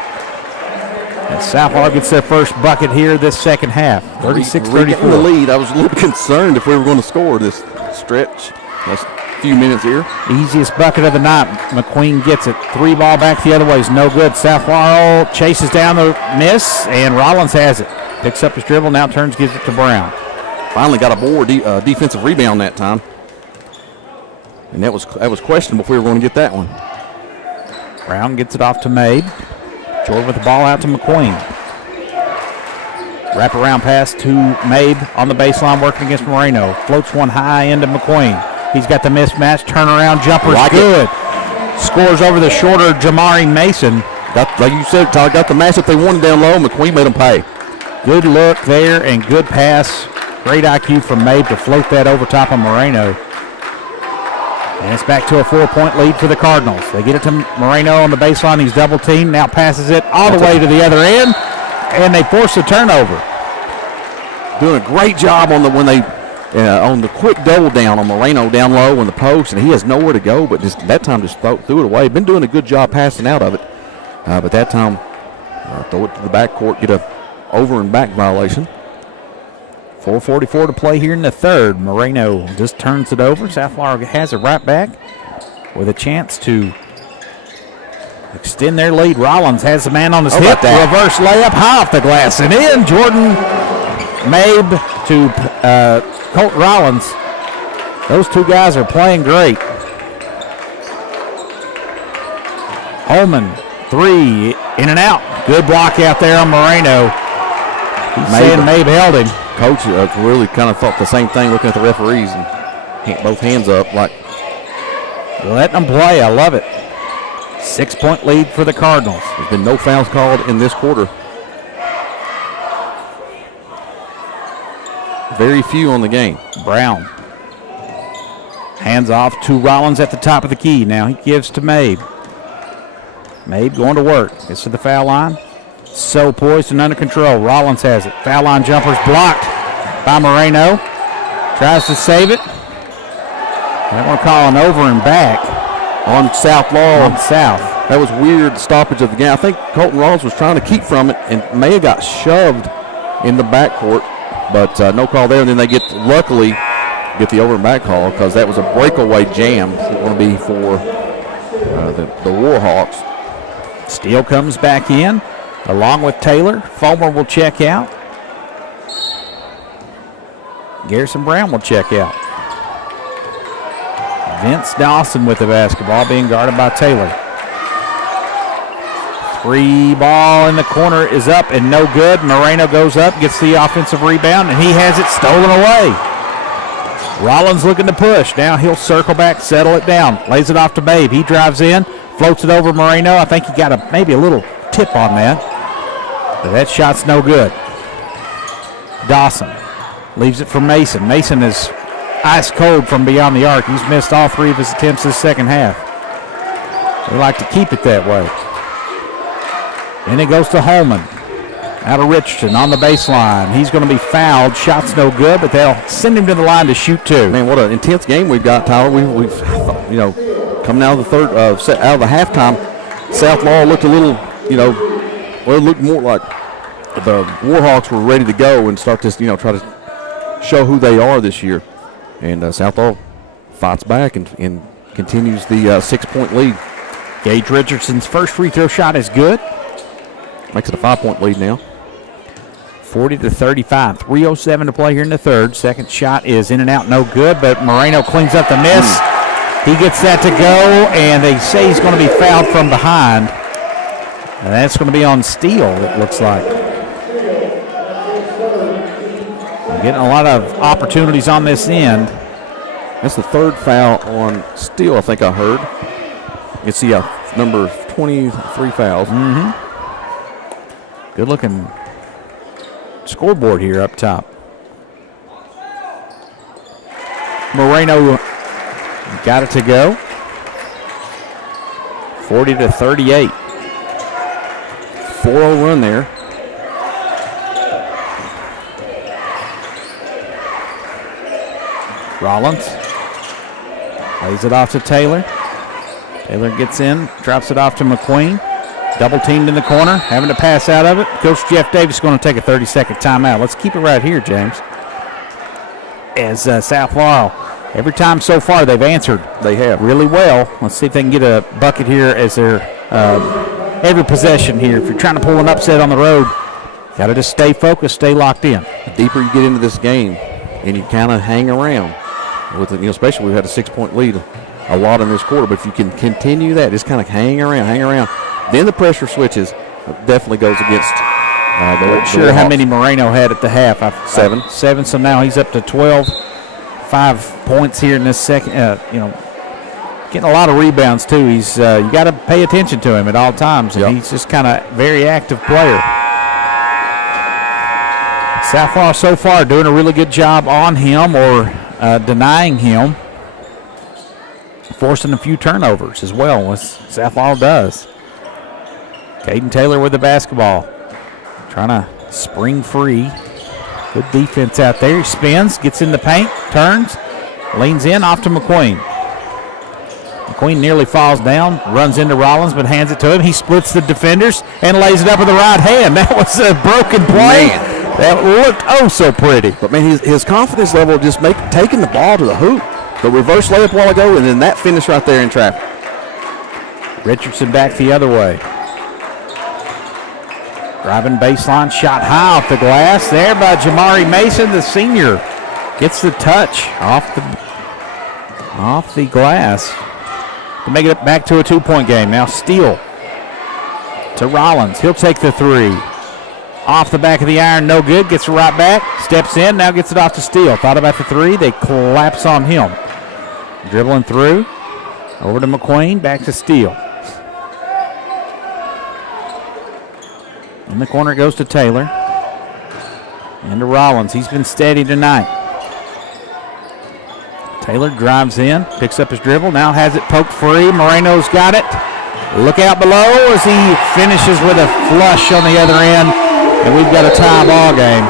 And South Florida gets their first bucket here this second half, 36-34. The lead. I was a little concerned if we were going to score this stretch. Last few minutes here. Easiest bucket of the night. McQueen gets it. 3 ball back the other way is no good. South Florida chases down the miss, and Rollins has it. Picks up his dribble, now turns, gives it to Brown. Finally got a board defensive rebound that time. And that was questionable if we were going to get that one. Brown gets it off to Mabe. Jordan with the ball out to McQueen. Wrap-around pass to Mabe on the baseline working against Moreno. Floats one high into McQueen. He's got the mismatch. Turnaround jumper's good. Scores over the shorter Jamari Mason. Like you said, Todd, got the matchup they wanted down low. McQueen made them pay. Good look there and good pass. Great IQ from Mabe to float that over top of Moreno. And it's back to a 4-point lead for the Cardinals. They get it to Moreno on the baseline. He's double teamed. Now passes it all the way to the other end. And they force a turnover. Doing a great job on the quick double down on Moreno down low in the post, and he has nowhere to go, but that time just threw it away. Been doing a good job passing out of it, but that time throw it to the backcourt, get a over and back violation. 4:44 to play here in the third. Moreno just turns it over. South Florida has it right back with a chance to extend their lead. Rollins has the man on his hip. Reverse layup, high off the glass and in. Jordan Mabe to Colt Rollins. Those two guys are playing great. Holman, 3, in and out. Good block out there on Moreno. He's saying Mabe held him. Coach really kind of thought the same thing looking at the referees and both hands up like. Letting them play, I love it. 6-point lead for the Cardinals. There's been no fouls called in this quarter. Very few on the game. Brown. Hands off to Rollins at the top of the key. Now he gives to Mabe. Mabe going to work. Gets to the foul line. So poised and under control. Rollins has it. Foul line jumper's blocked by Moreno. Tries to save it. They want to call an over and back. On South Laurel. On South. That was weird stoppage of the game. I think Colton Rollins was trying to keep from it and may have got shoved in the backcourt, but no call there. And then they luckily get the over and back call because that was a breakaway jam. It's going to be for the Warhawks. Steele comes back in along with Taylor. Fulmer will check out. Garrison Brown will check out. Vince Dawson with the basketball being guarded by Taylor. 3 ball in the corner is up and no good. Moreno goes up, gets the offensive rebound, and he has it stolen away. Rollins looking to push. Now he'll circle back, settle it down. Lays it off to Babe. He drives in, floats it over Moreno. I think he got maybe a little tip on that. But that shot's no good. Dawson leaves it for Mason. Mason is ice cold from beyond the arc. He's missed all 3 of his attempts this second half. They like to keep it that way. Then it goes to Holman. Out of Richardson on the baseline. He's going to be fouled. Shot's no good, but they'll send him to the line to shoot 2. Man, what an intense game we've got, Tyler. We've coming out of the third, out of the halftime, South Laurel looked a little, it looked more like the Warhawks were ready to go and start this, try to show who they are this year. And South Laurel fights back and continues the 6-point lead. Gage Richardson's first free throw shot is good. Makes it a 5-point lead now. 40-35. 3:07 to play here in the third. Second shot is in and out, no good, but Moreno cleans up the miss. He gets that to go, and they say he's going to be fouled from behind. And that's going to be on Steele, it looks like. Getting a lot of opportunities on this end. That's the third foul on Steele, I think I heard. You see number 23 fouls. Mm-hmm. Good looking scoreboard here up top. Moreno got it to go. 40-38. 4-0 run there. Rollins lays it off to Taylor. Taylor gets in, drops it off to McQueen. Double teamed in the corner, having to pass out of it. Coach Jeff Davis is going to take a 30-second timeout. Let's keep it right here, James. As South Laurel, every time so far they've answered. They have. Really well. Let's see if they can get a bucket here as their every possession here. If you're trying to pull an upset on the road, got to just stay focused, stay locked in. The deeper you get into this game and you kind of hang around, with it, especially we've had a 6-point lead a lot in this quarter, but if you can continue that, just kind of hang around, then the pressure switches. Definitely goes against Not sure how many Moreno had at the half. 7. 7, so now he's up to 12. 5 points here in this second. Getting a lot of rebounds, too. He's you got to pay attention to him at all times, and he's just kind of very active player. South Laurel so far doing a really good job on him or denying him, forcing a few turnovers as well, as South Laurel does. Caden Taylor with the basketball, trying to spring free. Good defense out there. He spins, gets in the paint, turns, leans in, off to McQueen. McQueen nearly falls down, runs into Rollins, but hands it to him. He splits the defenders and lays it up with the right hand. That was a broken play. Man. That looked so pretty. But, man, his confidence level just taking the ball to the hoop. The reverse layup a while ago, and then that finish right there in traffic. Richardson back the other way. Driving baseline, shot high off the glass there by Jamari Mason, the senior. Gets the touch off the glass to make it back to a 2-point game. Now Steele to Rollins. He'll take the 3. Off the back of the iron, no good. Gets it right back, steps in, now gets it off to Steele. Thought about the 3, they collapse on him. Dribbling through, over to McQueen, back to Steele. In the corner goes to Taylor. And to Rollins. He's been steady tonight. Taylor drives in, picks up his dribble, now has it poked free. Moreno's got it. Look out below as he finishes with a flush on the other end. And we've got a tie ball game.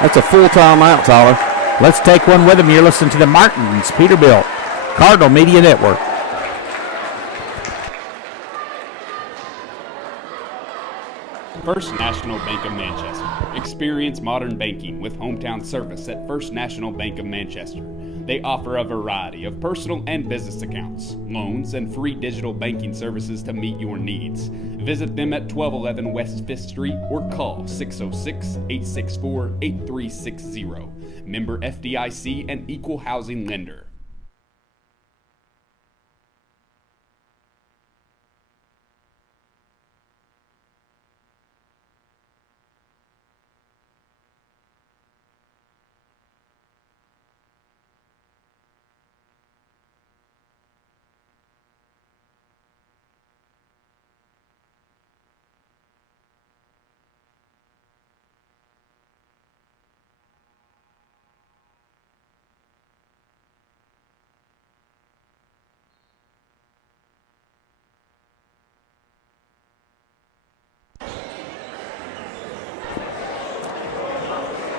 That's a full timeout, Tyler. Let's take one with him. You're listening to the Martins Peterbilt Cardinal Media Network. First National Bank of Manchester. Experience modern banking with hometown service at First National Bank of Manchester. They offer a variety of personal and business accounts, loans, and free digital banking services to meet your needs. Visit them at 1211 West 5th Street or call 606-864-8360. Member FDIC and Equal Housing Lender.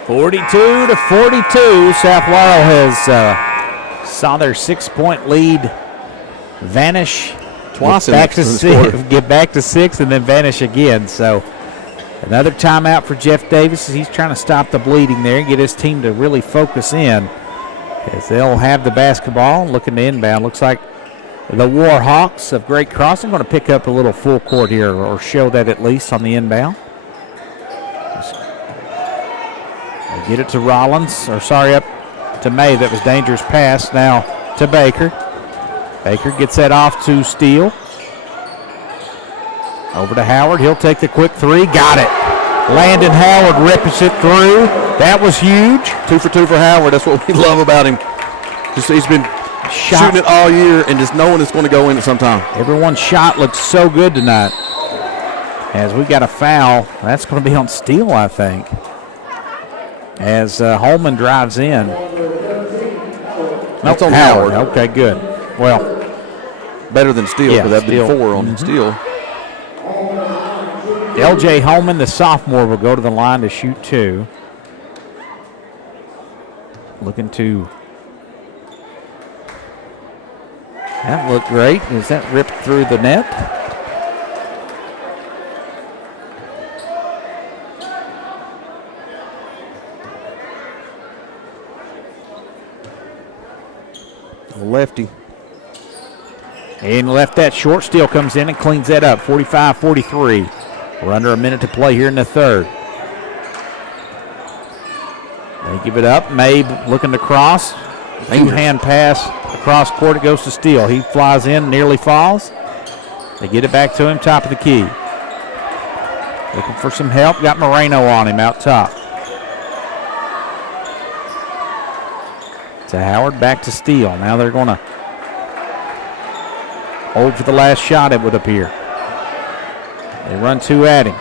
(42 to 42). South Laurel has saw their 6-point lead vanish twice. Get back to 6 and then vanish again. So another timeout for Jeff Davis as he's trying to stop the bleeding there and get his team to really focus in. As they'll have the basketball looking to inbound. Looks like the Warhawks of Great Cross are going to pick up a little full court here, or show that at least on the inbound. They get it to Rollins, up to May. That was dangerous pass. Now to Baker. Baker gets that off to Steele. Over to Howard. He'll take the quick 3. Got it. Landon Howard rips it through. That was huge. 2 for 2 for Howard. That's what we love about him. He's been shooting it all year and just knowing it's going to go in at some time. Everyone's shot looks so good tonight. As we got a foul. That's going to be on Steele, I think. As Holman drives in. That's on Howard. Okay, good. Well, better than Steele, but that'd be 4 on Steele. L.J. Holman, the sophomore, will go to the line to shoot 2. Looking to. That looked great. Is that ripped through the net? Lefty. And left that short. Steele comes in and cleans that up. 45-43. We're under a minute to play here in the third. They give it up. Mabe looking to cross. Two-hand pass across court. It goes to Steele. He flies in, nearly falls. They get it back to him, top of the key. Looking for some help. Got Moreno on him out top. To Howard, back to Steele. Now they're going to hold for the last shot, it would appear. They run two at him.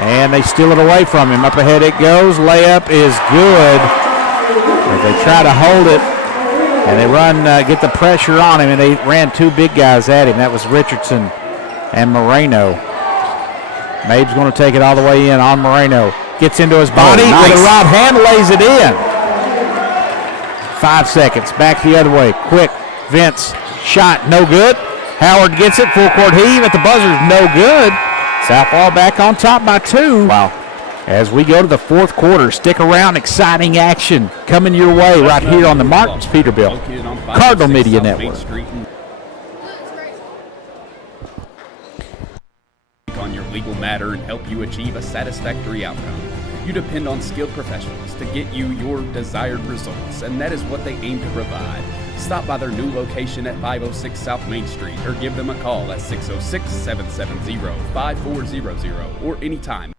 And they steal it away from him. Up ahead it goes. Layup is good. But they try to hold it. And they run, get the pressure on him. And they ran two big guys at him. That was Richardson and Moreno. Mabe's going to take it all the way in on Moreno. Gets into his body with a right hand, lays it in. 5 seconds. Back the other way. Quick. Vince. Shot. No good. Howard gets it. Full court heave at the buzzer. No good. Southpaw back on top by 2. Wow. As we go to the fourth quarter, stick around. Exciting action coming your way right here on the Martins Peterbilt Cardinal Media Network. On your legal matter and help you achieve a satisfactory outcome. You depend on skilled professionals to get you your desired results, and that is what they aim to provide. Stop by their new location at 506 South Main Street or give them a call at 606-770-5400 or anytime.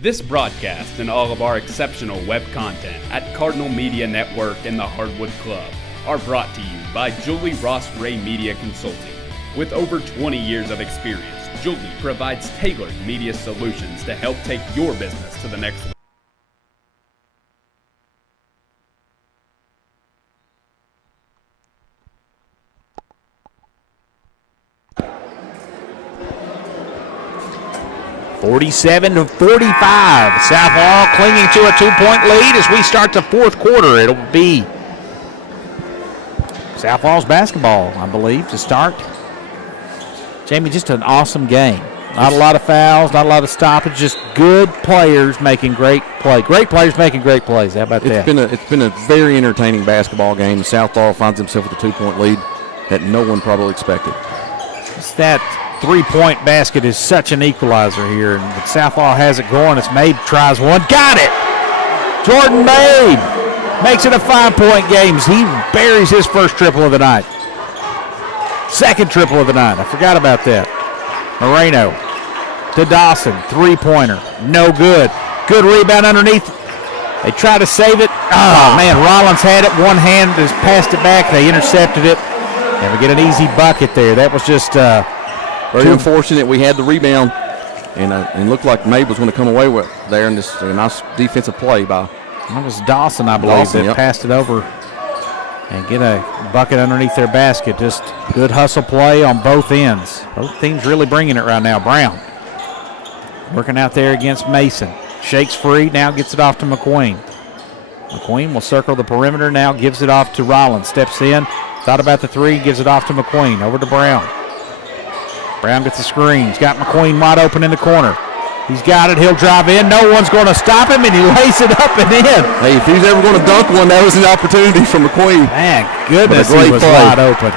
This broadcast and all of our exceptional web content at Cardinal Media Network and the Hardwood Club are brought to you by Julie Ross Ray Media Consulting. With over 20 years of experience, Julie provides tailored media solutions to help take your business to the next level. (47-45). Southall clinging to a 2-point lead as we start the fourth quarter. It'll be Southall's basketball, I believe, to start. Jamie, just an awesome game. Not a lot of fouls, not a lot of stoppage, just good players making great plays. Great players making great plays. How about that? It's been a very entertaining basketball game. Southall finds himself with a 2-point lead that no one probably expected. It's that three-point basket is such an equalizer here, and Southall has it going. It's Mabe tries one. Got it! Jordan Mabe makes it a 5-point game. He buries his first triple of the night. Second triple of the night. I forgot about that. Moreno to Dawson. Three-pointer. No good. Good rebound underneath. They try to save it. Oh, man, Rollins had it. One hand just passed it back. They intercepted it. And we get an easy bucket there. That was just very unfortunate. We had the rebound, and looked like Mabe was going to come away with there, and just a nice defensive play by. That was Dawson, I believe, that passed it over and get a bucket underneath their basket. Just good hustle play on both ends. Both teams really bringing it right now. Brown working out there against Mason. Shakes free, now gets it off to McQueen. McQueen will circle the perimeter now, gives it off to Rollins. Steps in, thought about the three, gives it off to McQueen. Over to Brown. Brown gets the screen. He's got McQueen wide open in the corner. He's got it. He'll drive in. No one's going to stop him, and he lays it up and in. Hey, if he's ever going to dunk one, that was an opportunity for McQueen. Man, goodness, he was wide open.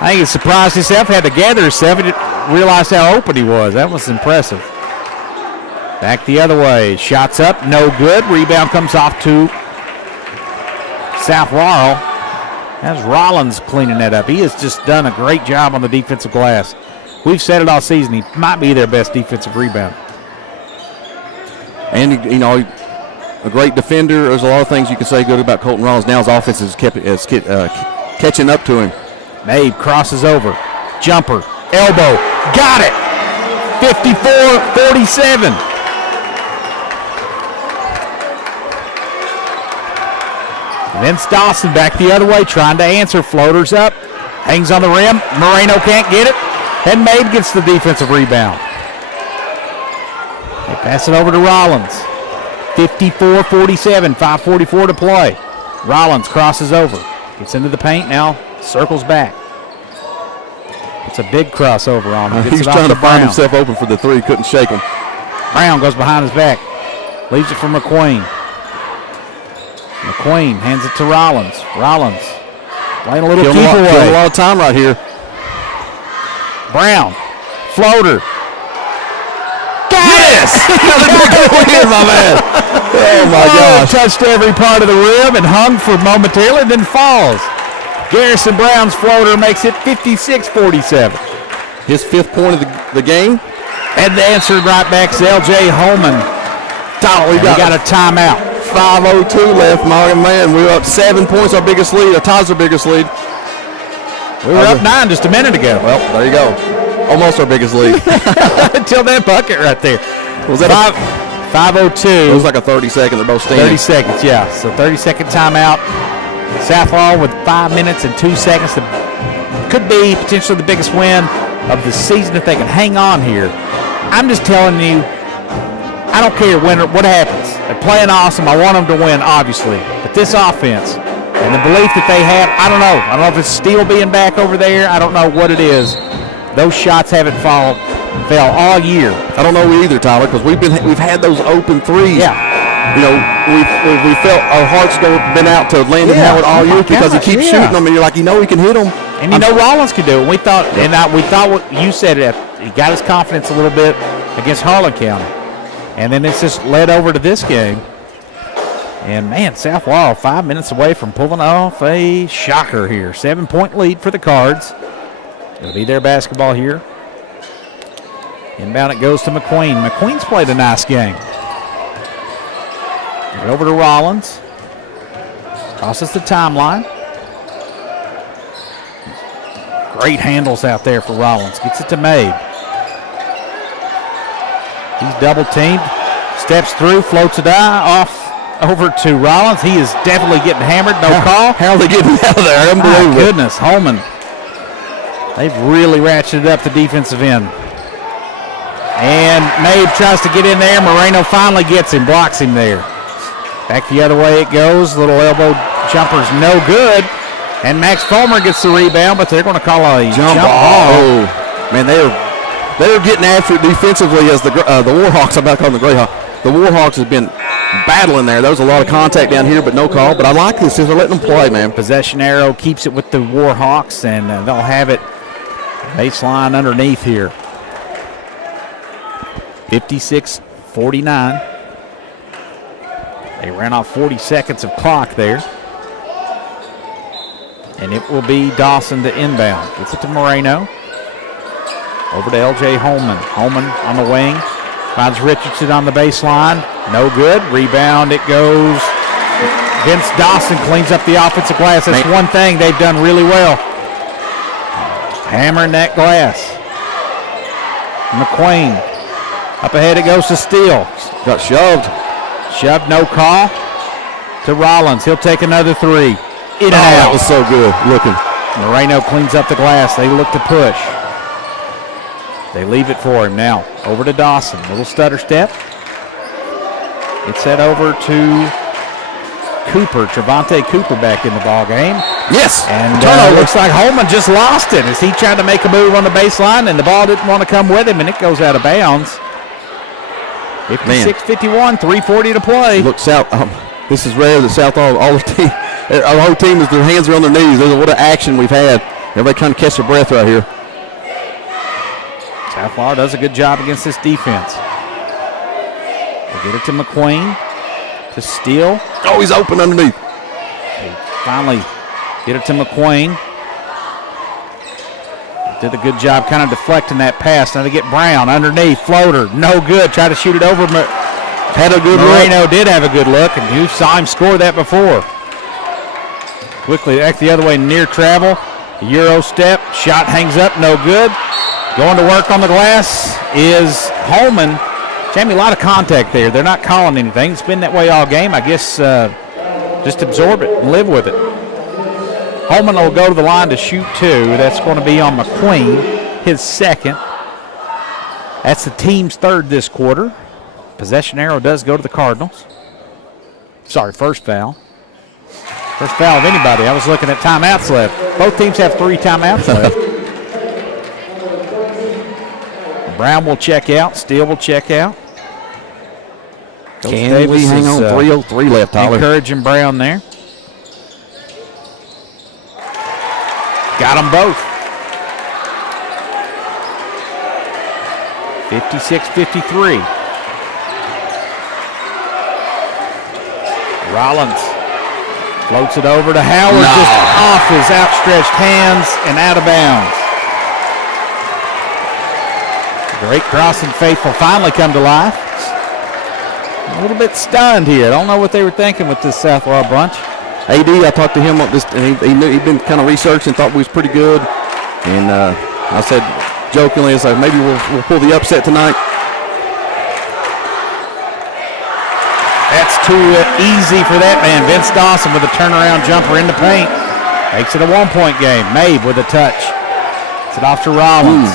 I think he surprised himself, had to gather himself, and realized how open he was. That was impressive. Back the other way. Shots up, no good. Rebound comes off to South Laurel. That's Rollins cleaning that up. He has just done a great job on the defensive glass. We've said it all season. He might be their best defensive rebounder. And, a great defender. There's a lot of things you can say good about Colton Rollins. Now his offense is catching up to him. Mabe crosses over. Jumper. Elbow. Got it. 54-47. Vince Dawson back the other way, trying to answer. Floaters up. Hangs on the rim. Moreno can't get it. And Mabe gets the defensive rebound. They pass it over to Rollins. 54-47, 5:44 to play. Rollins crosses over. Gets into the paint now, circles back. It's a big crossover on him. He's trying to find himself open for the three. Couldn't shake him. Brown goes behind his back. Leaves it for McQueen. McQueen hands it to Rollins. Rollins playing a little keep away. Killing a lot of time right here. Brown. Floater. Yes! my man. Oh, my gosh. Touched every part of the rim and hung for momentarily, then falls. Garrison Brown's floater makes it 56-47. His 5th point of the game. And the answer right back is L.J. Holman. We got a timeout. 5:02 left, my man. We were up 7 points, our biggest lead. Our ties our biggest lead. We were up 9 just a minute ago. Well, there you go. Almost our biggest lead. Until that bucket right there. Was that 5:02. It was like a 30-second. They're both standing. 30 seconds, yeah. So 30-second timeout. South Laurel with 5 minutes and 2 seconds. Could be potentially the biggest win of the season if they can hang on here. I'm just telling you, I don't care what happens. They're playing awesome. I want them to win, obviously. But this offense and the belief that they have, I don't know. I don't know if it's Steele being back over there. I don't know what it is. Those shots haven't fell all year. I don't know either, Tyler, because we've had those open threes. Yeah. You know, we felt our hearts been out to Landon Howard all year because he keeps shooting them, and you're like, he can hit them. And Rollins could do it. We thought what you said, he got his confidence a little bit against Harlan County. And then it's just led over to this game. And, man, South Laurel 5 minutes away from pulling off a shocker here. 7-point lead for the Cards. It'll be their basketball here. Inbound it goes to McQueen. McQueen's played a nice game. Get over to Rollins. Crosses the timeline. Great handles out there for Rollins. Gets it to Mabe. He's double teamed. Steps through, floats it off over to Rollins. He is definitely getting hammered. No call. How are they getting out of there? Unbelievable. My goodness, Holman. They've really ratcheted up the defensive end. And Mabe tries to get in there. Moreno finally gets him, blocks him there. Back the other way it goes. Little elbow jumper's no good. And Max Fulmer gets the rebound, but they're going to call a jump ball. Oh, man, they're getting after it defensively as the Warhawks. I'm about to call them the Greyhawks. The Warhawks have been battling there. There was a lot of contact down here, but no call. But I like this. They're letting them play, man. Possession arrow keeps it with the Warhawks, and they'll have it baseline underneath here. 56-49. They ran off 40 seconds of clock there. And it will be Dawson to inbound. Gets it to Moreno. Over to L.J. Holman. Holman on the wing. Finds Richardson on the baseline. No good. Rebound. It goes. Vince Dawson cleans up the offensive glass. That's one thing they've done really well. Hammering that glass. McQueen. Up ahead it goes to Steele. Got shoved. Shoved, no call. To Rollins. He'll take another three. In and out. That was so good looking. Moreno cleans up the glass. They look to push. They leave it for him now. Over to Dawson. Little stutter step. It's set over to Cooper. Trevante Cooper back in the ball game. Yes. And looks looks like Holman just lost it as he tried to make a move on the baseline, and the ball didn't want to come with him, and it goes out of bounds. 56-51, 3:40 to play. Look, South. This is rare that South all the team. Our whole team is their hands are on their knees. What an action we've had. Everybody kind of catch their breath right here. South Laurel does a good job against this defense. They get it to McQueen. To Steele. Oh, he's open underneath. They finally get it to McQueen. Did a good job kind of deflecting that pass. Now they get Brown underneath. Floater. No good. Try to shoot it over. Had a good Moreno did have a good look, and you saw him score that before. Quickly back the other way, near travel. Euro step. Shot hangs up. No good. Going to work on the glass is Holman. Jamie, a lot of contact there. They're not calling anything. It's been that way all game. I guess just absorb it and live with it. Holman will go to the line to shoot two. That's going to be on McQueen, his second. That's the team's third this quarter. Possession arrow does go to the Cardinals. Sorry, first foul. First foul of anybody. I was looking at timeouts left. Both teams have 3 timeouts left. Brown will check out. Steele will check out. Coach Can Davis we hang is, on? 3:03 left, Tyler. Encouraging Brown there. Got them both. 56-53. Rollins floats it over to Howard, just off his outstretched hands and out of bounds. Great Crossing faithful finally come to life. A little bit stunned here. I don't know what they were thinking with this South Laurel bunch. AD, I talked to him on this, and he knew he'd been kind of researching, thought we was pretty good. And I said jokingly, it's like maybe we'll pull the upset tonight. That's too easy for that man. Vince Dawson with a turnaround jumper in the paint. Makes it a 1-point game. Mabe with a touch. It's it off to Rollins.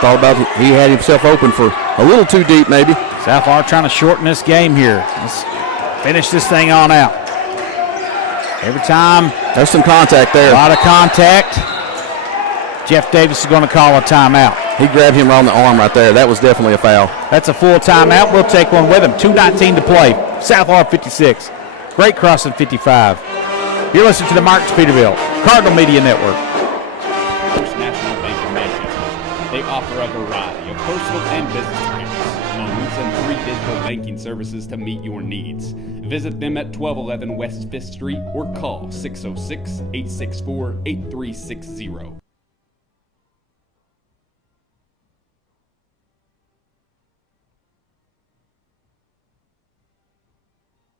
Thought about it. He had himself open for a little too deep maybe. South Laurel trying to shorten this game here. Let's finish this thing on out. Every time. There's some contact there. A lot of contact. Jeff Davis is going to call a timeout. He grabbed him around the arm right there. That was definitely a foul. That's a full timeout. We'll take one with him. 2:19 to play. South Laurel 56. Great Crossing 55. You're listening to the Martins Peterbilt Cardinal Media Network. First National Bank of Manchester. They offer a variety of personal and business accounts, loans, and free digital banking services to meet your needs. Visit them at 1211 West 5th Street or call 606-864-8360.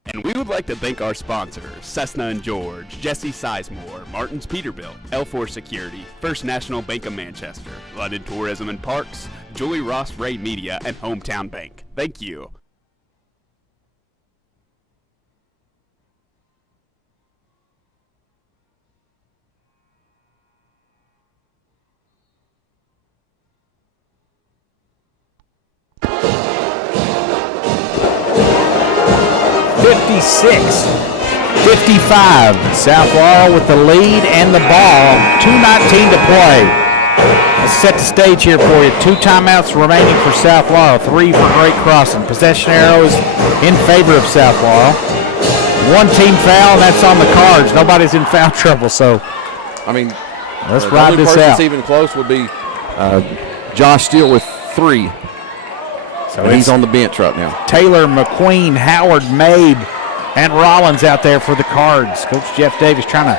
And we would like to thank our sponsors, Cessna & George, Jesse Sizemore, Martins Peterbilt, L4 Security, First National Bank of Manchester, London Tourism and Parks, Julie Ross Ray Media, and Hometown Bank. Thank you. $56-55. South Laurel with the lead and the ball. 2:19 to play. Let's set the stage here for you. 2 timeouts remaining for South Laurel. 3 for Great Crossing. Possession arrow is in favor of South Laurel. 1 team foul, and that's on the Cards. Nobody's in foul trouble, so I mean, let's the ride only this person out. that's even close would be Josh Steele with 3. So and he's on the bench right now. Taylor, McQueen, Howard, Mabe, and Rollins out there for the Cards. Coach Jeff Davis trying to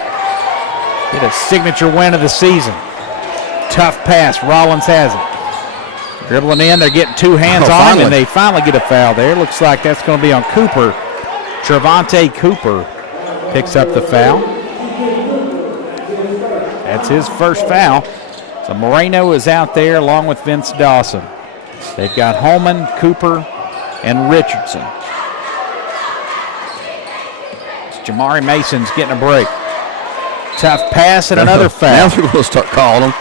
get a signature win of the season. Tough pass. Rollins has it. Dribbling in. They're getting 2 hands on him, and they finally get a foul there. Looks like that's going to be on Cooper. Trevante Cooper picks up the foul. That's his first foul. So Moreno is out there along with Vince Dawson. They've got Holman, Cooper, and Richardson. Jamari Mason's getting a break. Tough pass and another foul. Now they're going to start calling them.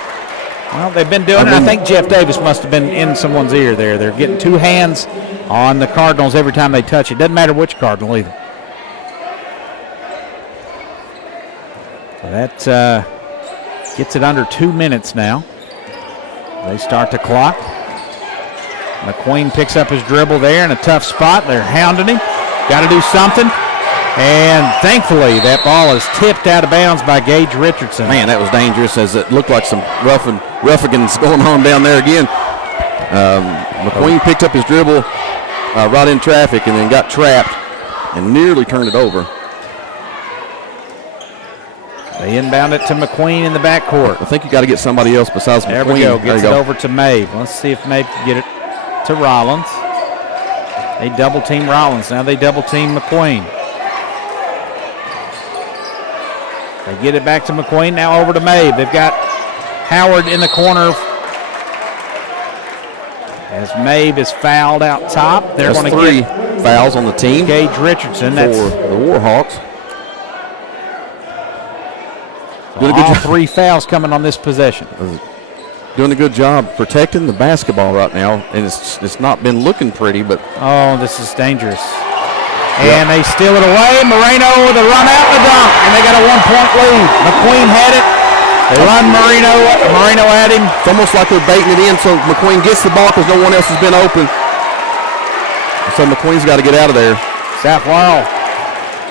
Well, they've been doing it. I think Jeff Davis must have been in someone's ear there. They're getting 2 hands on the Cardinals every time they touch it. Doesn't matter which Cardinal either. So that gets it under 2 minutes now. They start the clock. McQueen picks up his dribble there in a tough spot. They're hounding him. Got to do something. And thankfully, that ball is tipped out of bounds by Gage Richardson. Man, that was dangerous as it looked like some roughagans going on down there again. McQueen picked up his dribble right in traffic and then got trapped and nearly turned it over. They inbound it to McQueen in the backcourt. I think you got to get somebody else besides there McQueen. We go. Gets it over to Mabe. Let's see if Mabe can get it to Rollins. They double team Rollins. Now they double team McQueen. They get it back to McQueen. Now over to Mabe. They've got Howard in the corner. As Mabe is fouled out top. They're going to 3 get fouls on the team. Gage Richardson. For That's the Warhawks. Doing a good job. 3 fouls coming on this possession. Doing a good job protecting the basketball right now, and it's not been looking pretty, but oh, this is dangerous. And they steal it away. Moreno with a run out and a dunk, and they got a 1-point lead. McQueen had it, They run Marino at him. It's almost like they're baiting it in so McQueen gets the ball because no one else has been open. So McQueen's got to get out of there. South Laurel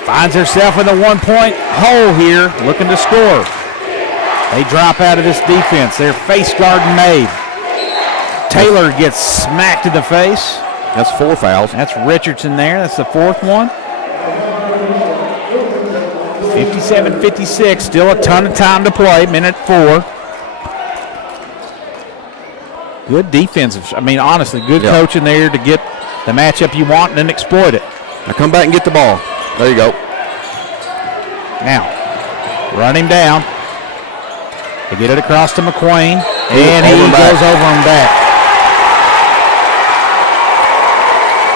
finds herself in the 1-point hole here, looking to score. They drop out of this defense. They're face guarding Mabe. Taylor gets smacked in the face. That's 4 fouls. That's Richardson there. That's the 4th one. 57-56. Still a ton of time to play. Minute 4. Good defensive. I mean, honestly, good coaching there to get the matchup you want and then exploit it. Now come back and get the ball. There you go. Now, run him down. They get it across to McQueen, and he goes over him back.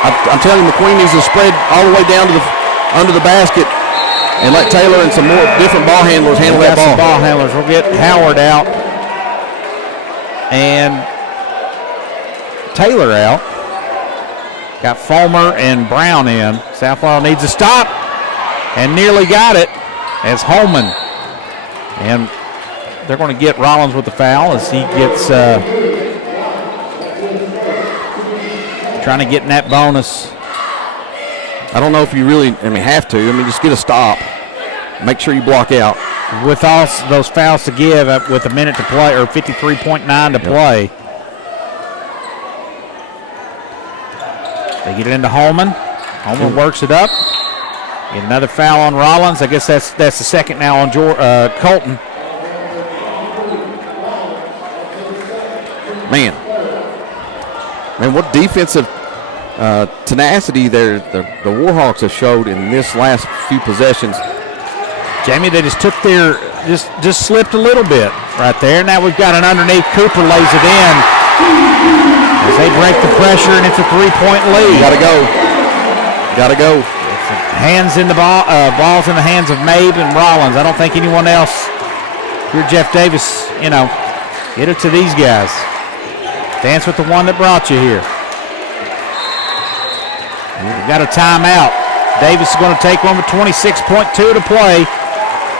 I'm telling you, McQueen needs to spread all the way down to under the basket and let Taylor and some more different ball handlers handle that ball. Some ball handlers. We'll get Howard out and Taylor out. Got Fulmer and Brown in. South Laurel needs a stop and nearly got it as Holman. And they're going to get Rollins with the foul as he gets trying to get in that bonus. I don't know if you really, have to. Just get a stop. Make sure you block out. With all those fouls to give with a minute to play, or 53.9 to play. They get it into Holman. Holman works it up. Get another foul on Rollins. I guess that's the second now on Colton. Man, what defensive tenacity the Warhawks have showed in this last few possessions. Jamie, they just took just slipped a little bit right there. Now we've got an underneath. Cooper lays it in as they break the pressure, and it's a 3-point lead. Got to go. Hands in the ball, balls in the hands of Mabe and Rollins. I don't think anyone else. Here, Jeff Davis, get it to these guys. Dance with the one that brought you here. We've got a timeout. Davis is going to take one with 26.2 to play.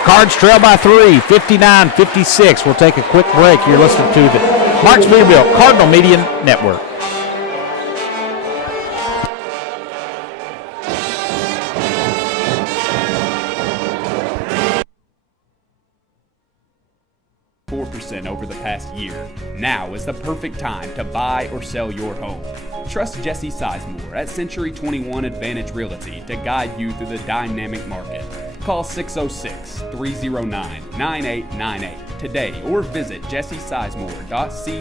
Cards trail by 3, 59-56. We'll take a quick break. You're listening to the Marks Peterbilt Cardinal Media Network. Over the past year. Now is the perfect time to buy or sell your home. Trust Jesse Sizemore at Century 21 Advantage Realty to guide you through the dynamic market. Call 606-309-9898 today or visit jessesizemore.ca.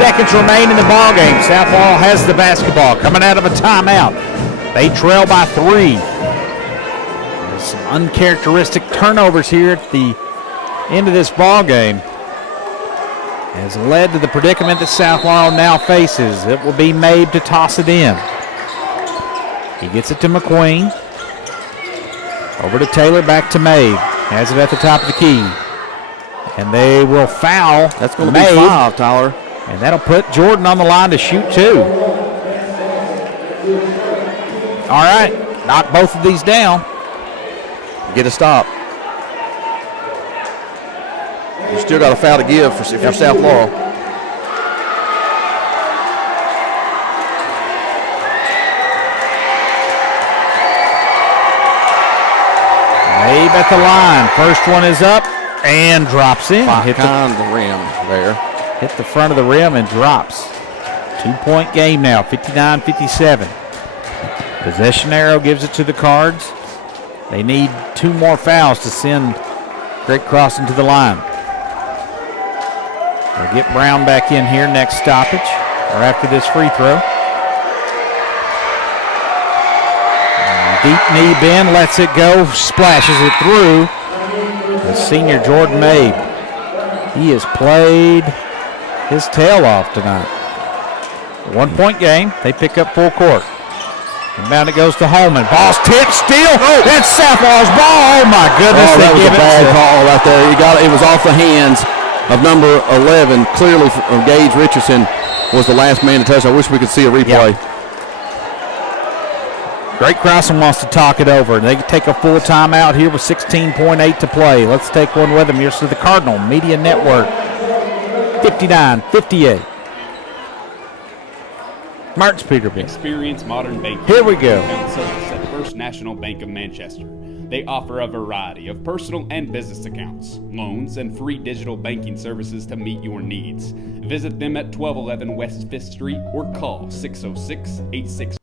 Seconds remain in the ball game. South Laurel has the basketball coming out of a timeout. They trail by 3. There's some uncharacteristic turnovers here at the end of this ball game has led to the predicament that South Laurel now faces. It will be Mabe to toss it in. He gets it to McQueen. Over to Taylor, back to Mabe. Has it at the top of the key. And they will foul. That's going to be 5, Tyler. And that'll put Jordan on the line to shoot 2. All right, knock both of these down. Get a stop. You still got a foul to give if you're South Laurel. Mabe at the line. First one is up and drops in. Hit the rim there. Hit the front of the rim and drops. 2-point game now, 59-57. Possession arrow gives it to the Cards. They need 2 more fouls to send Great Cross into the line. They'll get Brown back in here next stoppage, or after this free throw. Deep knee bend, lets it go, splashes it through. The senior Jordan Mabe. He has played his tail off tonight. 1 point game. They pick up full court. Inbound it goes to Holman. Ball's tipped, steal. Oh, that's Safford's ball. Oh my goodness! Oh, that was a bad call right there. It was off the hands of number 11. Clearly, Gage Richardson was the last man to touch. I wish we could see a replay. Yep. Great Crossan wants to talk it over. They can take a full timeout here with 16.8 to play. Let's take one with them. Here's to the Cardinal Media Network. 59-58. Martin's Peterbilt. Experience modern banking. Here we go. Account service at First National Bank of Manchester. They offer a variety of personal and business accounts, loans, and free digital banking services to meet your needs. Visit them at 1211 West 5th Street or call 606-86.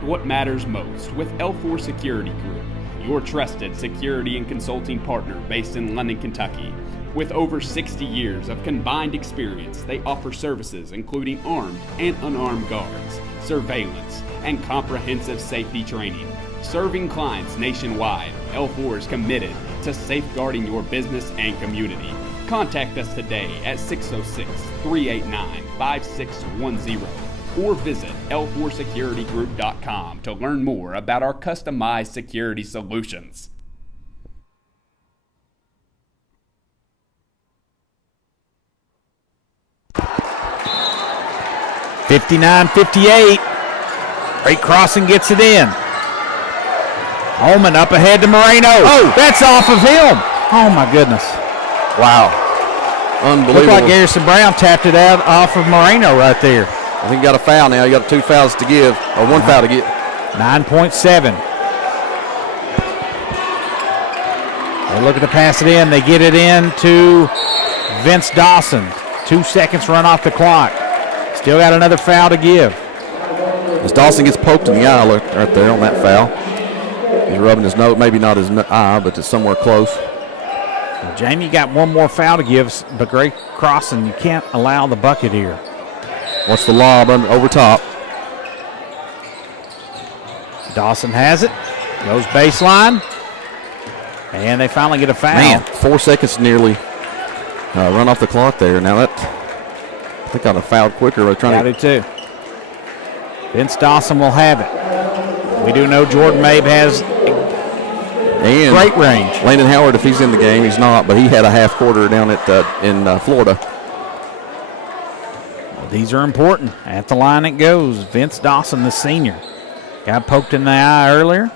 What matters most with L4 Security Group, your trusted security and consulting partner based in London, Kentucky. With over 60 years of combined experience, they offer services including armed and unarmed guards, surveillance, and comprehensive safety training. Serving clients nationwide, L4 is committed to safeguarding your business and community. Contact us today at 606-389-5610 or visit l4securitygroup.com to learn more about our customized security solutions. $59-58. Great Crossan gets it in. Holman up ahead to Moreno. Oh, that's off of him. Oh, my goodness. Wow. Unbelievable. Looked like Garrison Brown tapped it out off of Moreno right there. I think you got a foul now. You got 2 fouls to give, or 1 foul to give. 9.7. They're looking to pass it in. They get it in to Vince Dawson. 2 seconds run off the clock. Still got another foul to give. As Dawson gets poked in the eye right there on that foul. He's rubbing his nose, maybe not his eye, but it's somewhere close. Well, Jamie got one more foul to give, but Great Crossan, you can't allow the bucket here. What's the lob over top? Dawson has it. Goes baseline. And they finally get a foul. Man, 4 seconds nearly run off the clock there. Now that, I think I'd have fouled quicker. I do too. Vince Dawson will have it. We do know Jordan Mabe has great range. Landon Howard, if he's in the game, he's not, but he had a half quarter down at in Florida. These are important. At the line it goes. Vince Dawson, the senior. Got poked in the eye earlier.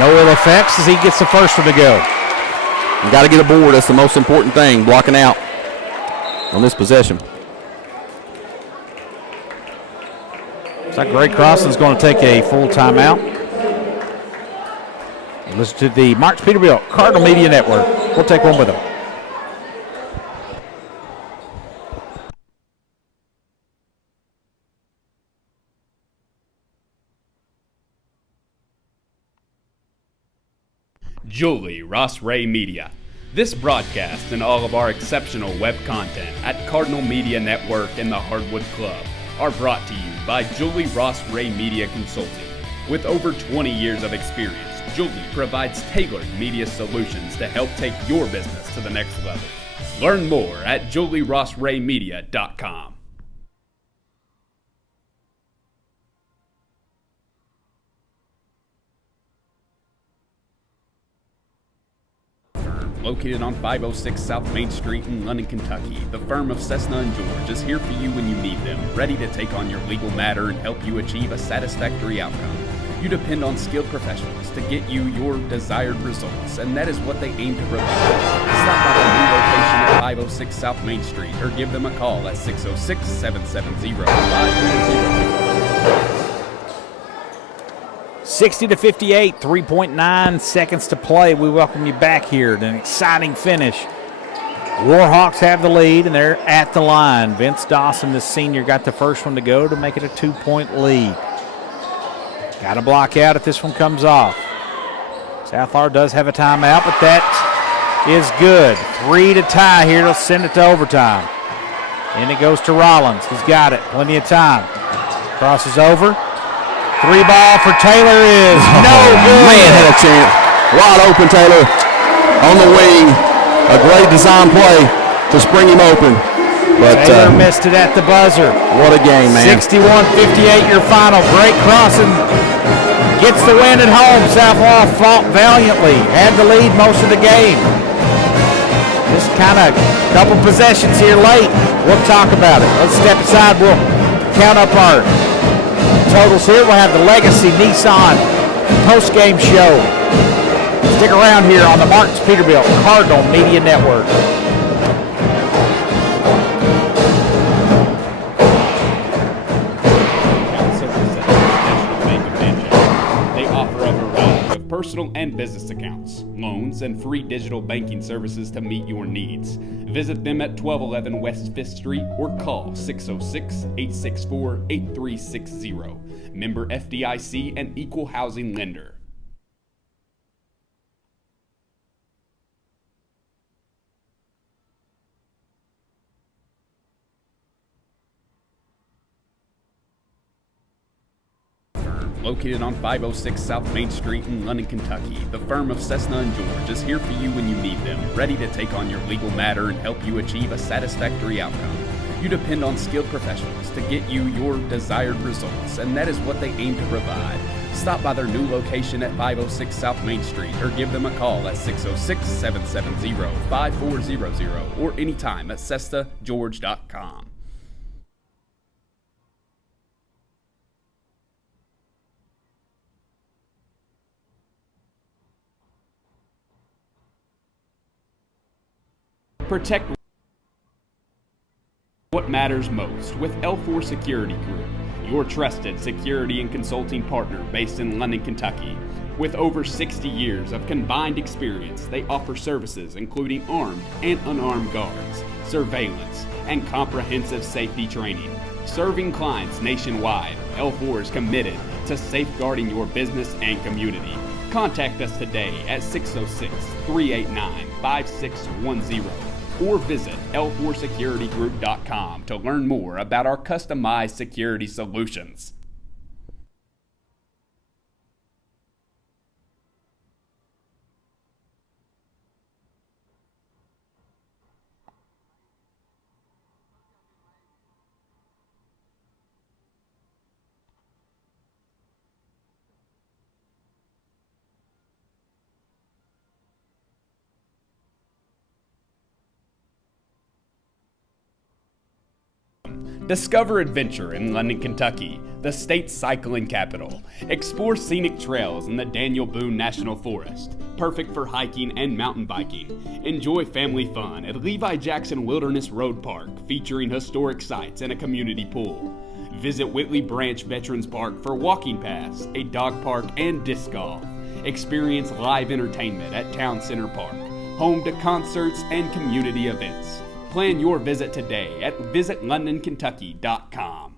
No ill effects as he gets the first one to go. You got to get a board. That's the most important thing, blocking out on this possession. Looks like Great Crossan's going to take a full timeout. Listen to the Marks Peterbilt Cardinal Media Network. We'll take one with them. Julie Ross Ray Media. This broadcast and all of our exceptional web content at Cardinal Media Network and the Hardwood Club are brought to you by Julie Ross Ray Media Consulting. With over 20 years of experience, Julie provides tailored media solutions to help take your business to the next level. Learn more at julierossraymedia.com. Located on 506 South Main Street in London, Kentucky, the firm of Cessna & George is here for you when you need them, ready to take on your legal matter and help you achieve a satisfactory outcome. You depend on skilled professionals to get you your desired results, and that is what they aim to provide. Stop by the new location at 506 South Main Street or give them a call at 606-770-5102. 60-58, 3.9 seconds to play. We welcome you back here to an exciting finish. Warhawks have the lead, and they're at the line. Vince Dawson, the senior, got the first one to go to make it a 2-point lead. Got to block out if this one comes off. South Florida does have a timeout, but that is good. 3 to tie here. They'll send it to overtime. And it goes to Rollins. He's got it. Plenty of time. Crosses over. 3-ball for Taylor is no good. Man had a chance. Wide open, Taylor on the wing. A great design play to spring him open. But Taylor missed it at the buzzer. What a game, man. 61-58 your final. Great crossing. Gets the win at home. South Laurel fought valiantly. Had the lead most of the game. Just kind of a couple possessions here late. We'll talk about it. Let's step aside. We'll count up our totals here. We'll have the Legacy Nissan post-game show. Stick around here on the Martins Peterbilt Cardinal Media Network. Personal and business accounts, loans, and free digital banking services to meet your needs. Visit them at 1211 West 5th Street or call 606-864-8360. Member FDIC and Equal Housing Lender. Located on 506 South Main Street in London, Kentucky, the firm of Cessna & George is here for you when you need them, ready to take on your legal matter and help you achieve a satisfactory outcome. You depend on skilled professionals to get you your desired results, and that is what they aim to provide. Stop by their new location at 506 South Main Street or give them a call at 606-770-5400 or anytime at CessaGeorge.com. Protect what matters most with L4 Security Group, your trusted security and consulting partner based in London, Kentucky. With over 60 years of combined experience, they offer services including armed and unarmed guards, surveillance, and comprehensive safety training. Serving clients nationwide, L4 is committed to safeguarding your business and community. Contact us today at 606-389-5610 or visit L4securitygroup.com to learn more about our customized security solutions. Discover adventure in London, Kentucky, the state's cycling capital. Explore scenic trails in the Daniel Boone National Forest, perfect for hiking and mountain biking. Enjoy family fun at Levi Jackson Wilderness Road Park, featuring historic sites and a community pool. Visit Whitley Branch Veterans Park for walking paths, a dog park, and disc golf. Experience live entertainment at Town Center Park, home to concerts and community events. Plan your visit today at visitlondonkentucky.com.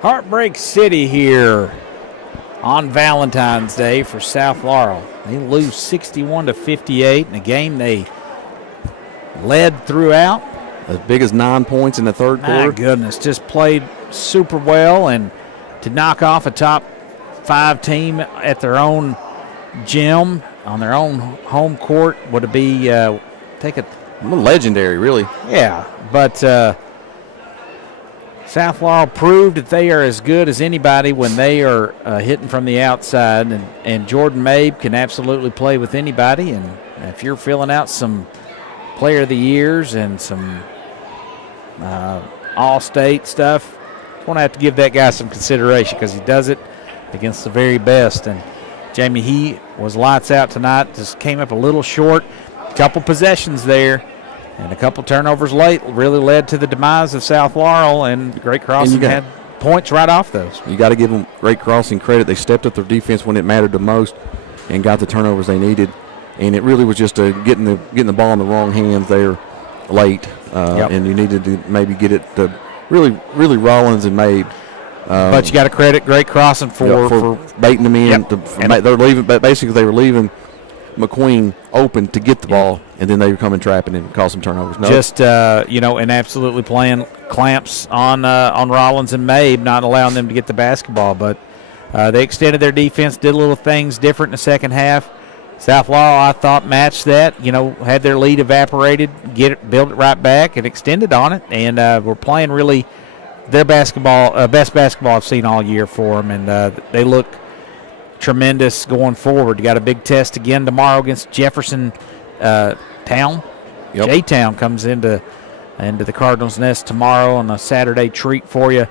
Heartbreak City here on Valentine's Day for South Laurel. They lose 61-58 in a game they led throughout. As big as 9 points in the third quarter. My goodness, just played super well, and to knock off a top 5 team at their own gym on their own home court would be legendary, really. Yeah, but South Laurel proved that they are as good as anybody when they are hitting from the outside, and Jordan Mabe can absolutely play with anybody. And if you're filling out some Player of the Years and some All-State stuff, you're going to have to give that guy some consideration because he does it against the very best. And Jamie, he was lights out tonight, just came up a little short. A couple possessions there and a couple turnovers late really led to the demise of South Laurel, and Great Crossing had points right off those. You got to give them Great Crossing credit. They stepped up their defense when it mattered the most and got the turnovers they needed. And it really was just getting the ball in the wrong hands there late, and you needed to maybe get it to really Rollins and Mabe But you got to credit Great Crossing for baiting them in. Yep. They're leaving, but basically they were leaving McQueen open to get the ball, and then they were coming trapping and cause some turnovers. No. Just and absolutely playing clamps on Rollins and Mabe, not allowing them to get the basketball. But they extended their defense, did little things different in the second half. South Laurel, I thought, matched that. Had their lead evaporated, built it right back, and extended on it, and we're playing really their basketball, best basketball I've seen all year for them, and they look tremendous going forward. You got a big test again tomorrow against Jefferson Town. Yep. J-Town comes into the Cardinals' Nest tomorrow on a Saturday treat for you.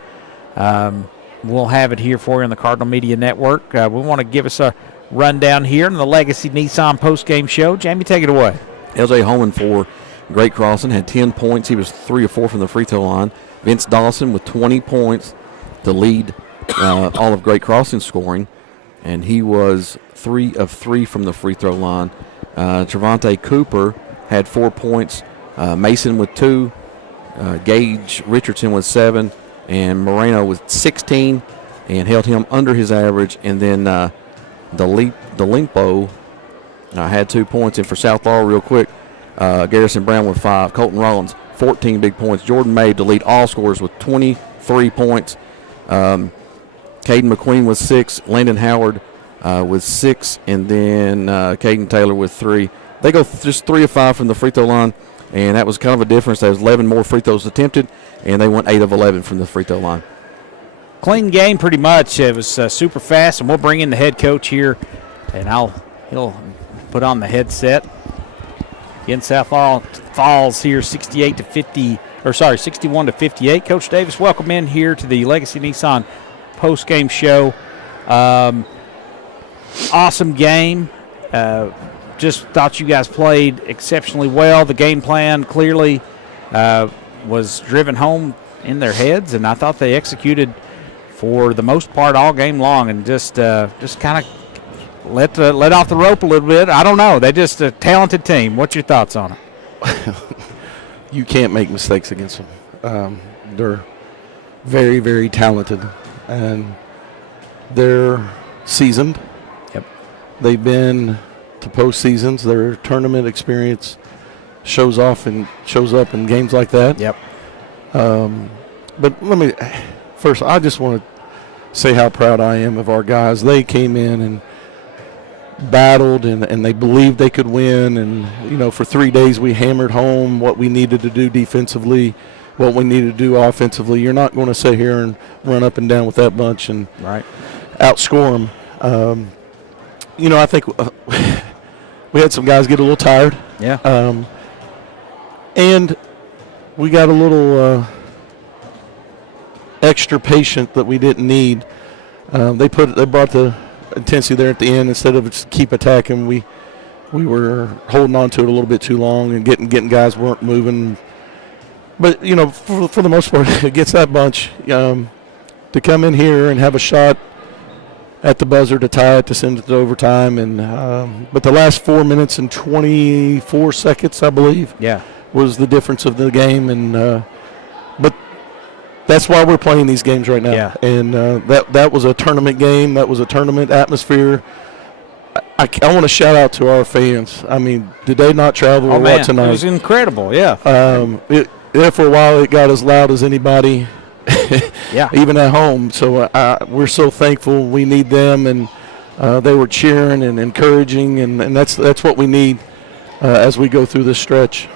We'll have it here for you on the Cardinal Media Network. We want to give us a rundown here in the Legacy Nissan postgame show. Jamie, take it away. L.J. Holman for Great Crossing had 10 points. He was 3 of 4 from the free throw line. Vince Dawson with 20 points to lead all of Great Crossing scoring, and he was 3 of 3 from the free throw line. Trevante Cooper had 4 points. Mason with 2. Gage Richardson with 7. And Moreno with 16 and held him under his average. And then Delimpo had 2 points. And for South Laurel, real quick, Garrison Brown with 5. Colton Rollins, 14 big points. Jordan Mabe to lead all scorers with 23 points. Caden McQueen with 6. Landon Howard with 6. And then Caden Taylor with 3. They go just 3 of 5 from the free throw line. And that was kind of a difference. There was 11 more free throws attempted, and they went 8 of 11 from the free throw line. Clean game pretty much. It was super fast, and we'll bring in the head coach here, and he'll put on the headset. Again, South Laurel falls here 61 to 58. Coach Davis, welcome in here to the Legacy Nissan post-game show. Awesome game. Just thought you guys played exceptionally well. The game plan clearly was driven home in their heads, and I thought they executed for the most part all game long, and just kind of let off the rope a little bit. I don't know. They're just a talented team. What's your thoughts on it? You can't make mistakes against them. They're very, very talented, and they're seasoned. Yep. They've been to postseasons. Their tournament experience shows up in games like that. Yep. But first, I just want to say how proud I am of our guys. They came in and battled, and they believed they could win. And, for 3 days we hammered home what we needed to do defensively, what we needed to do offensively. You're not going to sit here and run up and down with that bunch and outscore them. I think we had some guys get a little tired. Yeah. And we got a little extra patient that we didn't need. They brought the intensity there at the end instead of just keep attacking. We were holding on to it a little bit too long and getting guys weren't moving. But for the most part, against that bunch, to come in here and have a shot at the buzzer to tie it, to send it to overtime, and but the last 4 minutes and 24 seconds, I believe, was the difference of the game. And but that's why we're playing these games right now. Yeah. And that was a tournament game. That was a tournament atmosphere. I want to shout out to our fans. I mean, did they not travel or what tonight? It was incredible. Yeah. For a while, it got as loud as anybody. Yeah, even at home. So we're so thankful. We need them, and they were cheering and encouraging, and that's what we need as we go through this stretch.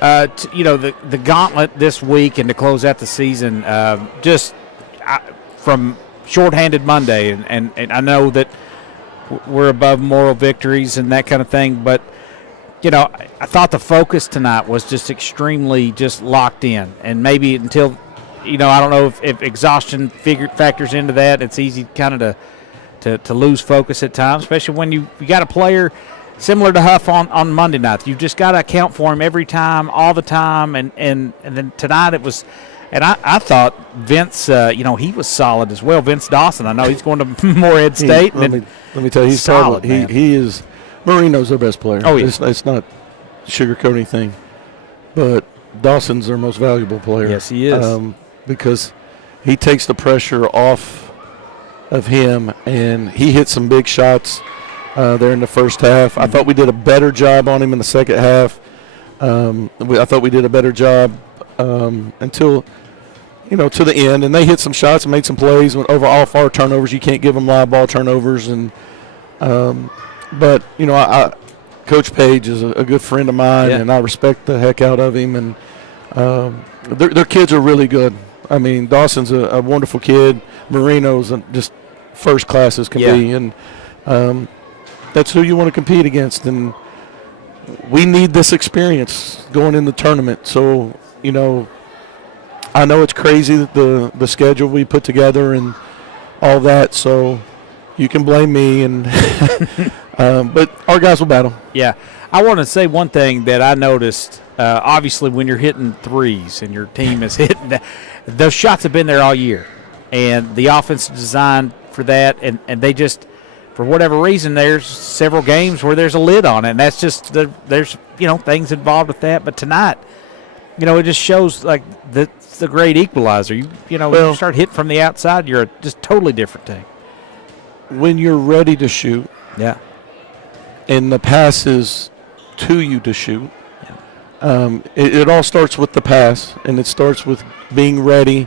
The gauntlet this week and to close out the season, from shorthanded Monday, and I know that we're above moral victories and that kind of thing, but I thought the focus tonight was just extremely just locked in, and maybe until. I don't know if exhaustion factors into that. It's easy kind of to lose focus at times, especially when you got a player similar to Huff on Monday night. You've just got to account for him every time, all the time. And then tonight it was – and I thought Vince, he was solid as well. Vince Dawson, I know he's going to Morehead State. Let me tell you, he's solid, solid. He is – Marino's their best player. Oh, yeah. It's not sugarcoat anything. But Dawson's their most valuable player. Yes, he is. Because he takes the pressure off of him, and he hit some big shots there in the first half. I thought we did a better job on him in the second half. I thought we did a better job until, to the end. And they hit some shots and made some plays. Over off our turnovers, you can't give them live ball turnovers. And but Coach Page is a good friend of mine, and I respect the heck out of him. And their kids are really good. I mean, Dawson's a wonderful kid. Marino's just first class as can be, and that's who you want to compete against. And we need this experience going in the tournament. So, I know it's crazy the schedule we put together and all that. So you can blame me, and but our guys will battle. Yeah, I want to say one thing that I noticed. Obviously, when you're hitting threes and your team is hitting that, those shots have been there all year, and the offense is designed for that, and they just, for whatever reason, there's several games where there's a lid on it, and that's just there's things involved with that. But tonight, it just shows like the great equalizer. You start hitting from the outside, you're a just totally different team. When you're ready to shoot, and the pass is to you to shoot. It all starts with the pass, and it starts with being ready,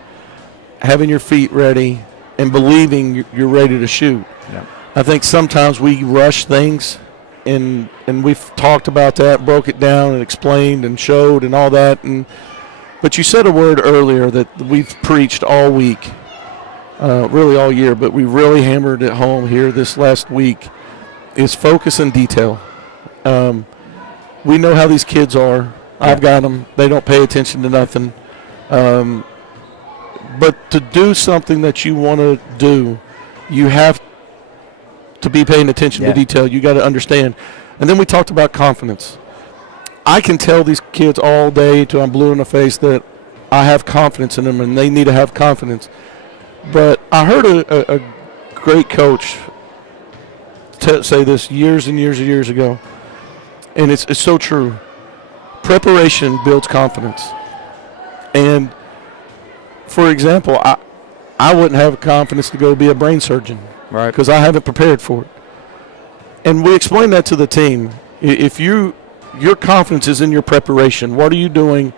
having your feet ready, and believing you're ready to shoot. Yeah. I think sometimes we rush things, and we've talked about that, broke it down and explained and showed and all that. But you said a word earlier that we've preached all week, really all year, but we really hammered it home here this last week, is focus and detail. We know how these kids are. I've got them. They don't pay attention to nothing. But to do something that you want to do, you have to be paying attention to detail. You got to understand. And then we talked about confidence. I can tell these kids all day till I'm blue in the face that I have confidence in them, and they need to have confidence. But I heard a great coach say this years and years and years ago, and it's so true. Preparation builds confidence. And, for example, I wouldn't have confidence to go be a brain surgeon, right? Because I haven't prepared for it. And we explained that to the team. If your confidence is in your preparation, what are you doing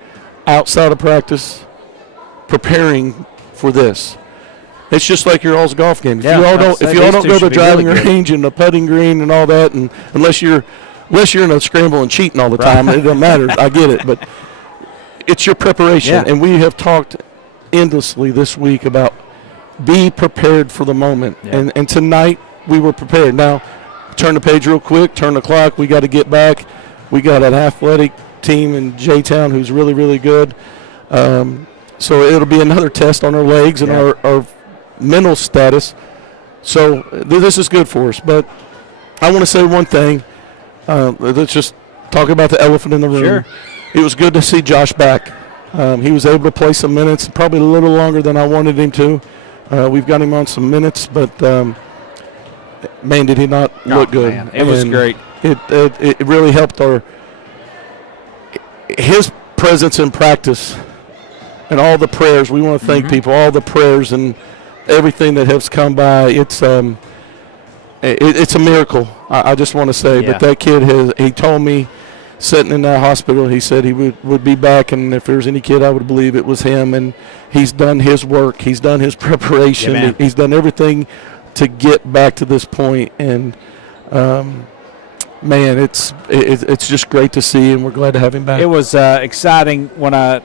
outside of practice preparing for this? It's just like your all's golf game. If you all don't go to the driving range and the putting green and all that, and unless you're in a scramble and cheating all the time, it doesn't matter. I get it, but it's your preparation. Yeah. And we have talked endlessly this week about be prepared for the moment. Yeah. And tonight we were prepared. Now, turn the page real quick, turn the clock. We got to get back. We got an athletic team in J-Town who's really, really good. So it'll be another test on our legs and our mental status. So this is good for us. But I want to say one thing. Let's just talk about the elephant in the room. Sure. It was good to see Josh back. He was able to play some minutes, probably a little longer than I wanted him to. We've got him on some minutes, but, man, did he not look good. Man. It was great. It really helped his presence in practice and all the prayers. We want to thank people, all the prayers and everything that has come by. It's a miracle, I just want to say. But that kid he told me, sitting in that hospital, he said he would be back, and if there was any kid, I would believe it was him. And he's done his work. He's done his preparation. Yeah, he's done everything to get back to this point. And, man, it's just great to see, and we're glad to have him back. It was exciting when I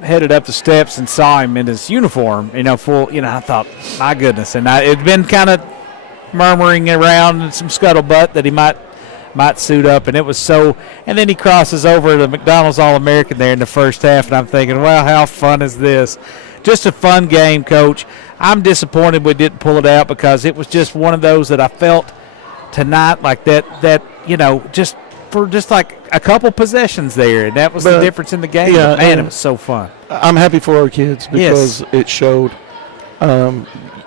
headed up the steps and saw him in his uniform, full, I thought, my goodness. And it'd been kind of murmuring around and some scuttlebutt that he might suit up, and it was so. And then he crosses over to McDonald's All-American there in the first half, and I'm thinking, well, how fun is this? Just a fun game, Coach. I'm disappointed we didn't pull it out because it was just one of those that I felt tonight like that just for just like a couple possessions there, and that was the difference in the game. Yeah, man, it was so fun. I'm happy for our kids because it showed.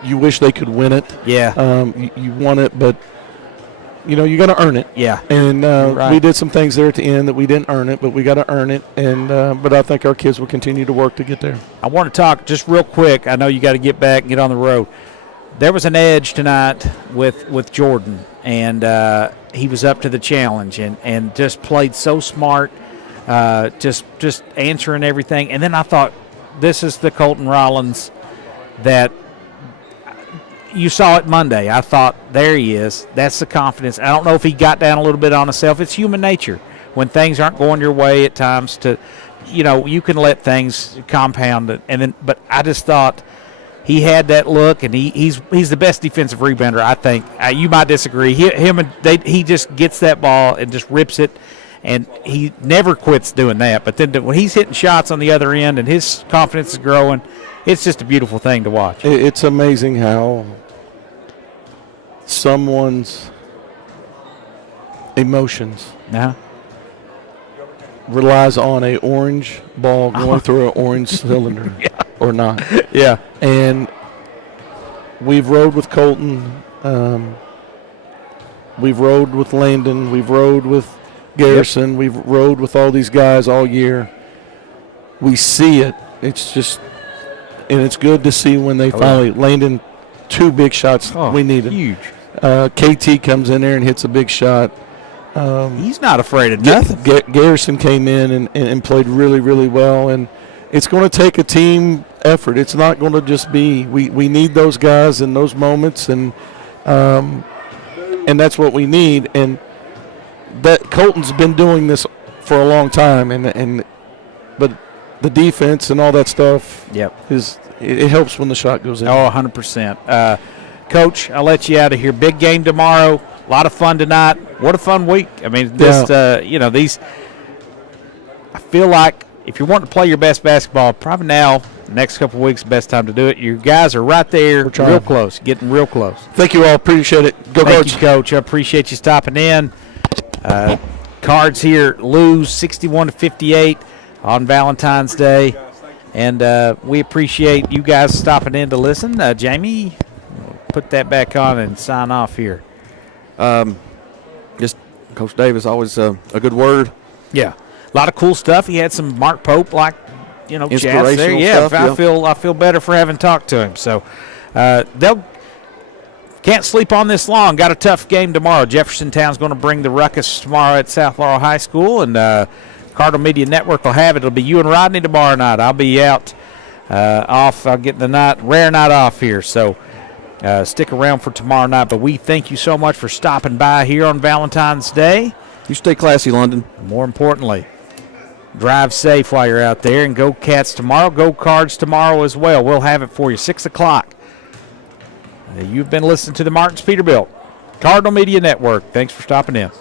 You wish they could win it. Yeah. You want it, but you got to earn it. Yeah. And right. we did some things there at the end that we didn't earn it, but we got to earn it. And but I think our kids will continue to work to get there. I want to talk just real quick. I know you got to get back and get on the road. There was an edge tonight with Jordan, and he was up to the challenge and just played so smart, just answering everything. And then I thought, this is the Colton Rollins that you saw it Monday. I thought, there he is. That's the confidence. I don't know if he got down a little bit on himself. It's human nature. When things aren't going your way at times, you can let things compound it. But I just thought he had that look, and he's the best defensive rebounder, I think. You might disagree. He just gets that ball and just rips it, and he never quits doing that. But then when he's hitting shots on the other end and his confidence is growing, it's just a beautiful thing to watch. It's amazing how someone's emotions relies on a orange ball going through an orange cylinder or not. Yeah. And we've rode with Colton. We've rode with Landon. We've rode with Garrison. Yep. We've rode with all these guys all year. We see it. It's just, and it's good to see when they finally Landon 2 big shots we needed. Huge. KT comes in there and hits a big shot. He's not afraid of nothing. Garrison came in and played really, really well. And it's going to take a team effort. It's not going to just be we need those guys in those moments, and that's what we need. And that Colton's been doing this for a long time, but the defense and all that stuff it helps when the shot goes in. Oh, 100%. Coach, I'll let you out of here. Big game tomorrow. A lot of fun tonight. What a fun week. I mean, these – I feel like if you want to play your best basketball, probably now, the next couple of weeks, the best time to do it. You guys are right there, real close, getting real close. Thank you all. Appreciate it. Go Coach. Thank you, Coach. I appreciate you stopping in. Cards here lose 61-58 on Valentine's Day. And we appreciate you guys stopping in to listen. Jamie, put that back on and sign off here. Just Coach Davis, always a good word. Yeah, a lot of cool stuff. He had some Mark Pope inspirational jazz there. Yeah, stuff, I feel better for having talked to him. So they'll can't sleep on this long. Got a tough game tomorrow. Jefferson Town's going to bring the ruckus tomorrow at South Laurel High School, and Cardinal Media Network will have it. It'll be you and Rodney tomorrow night. I'll be out off. I'll get the rare night off here. So. Stick around for tomorrow night, but we thank you so much for stopping by here on Valentine's Day. You stay classy, London. More importantly, drive safe while you're out there, and go Cats tomorrow. Go Cards tomorrow as well. We'll have it for you, 6 o'clock. You've been listening to the Martins Peterbilt Cardinal Media Network. Thanks for stopping in.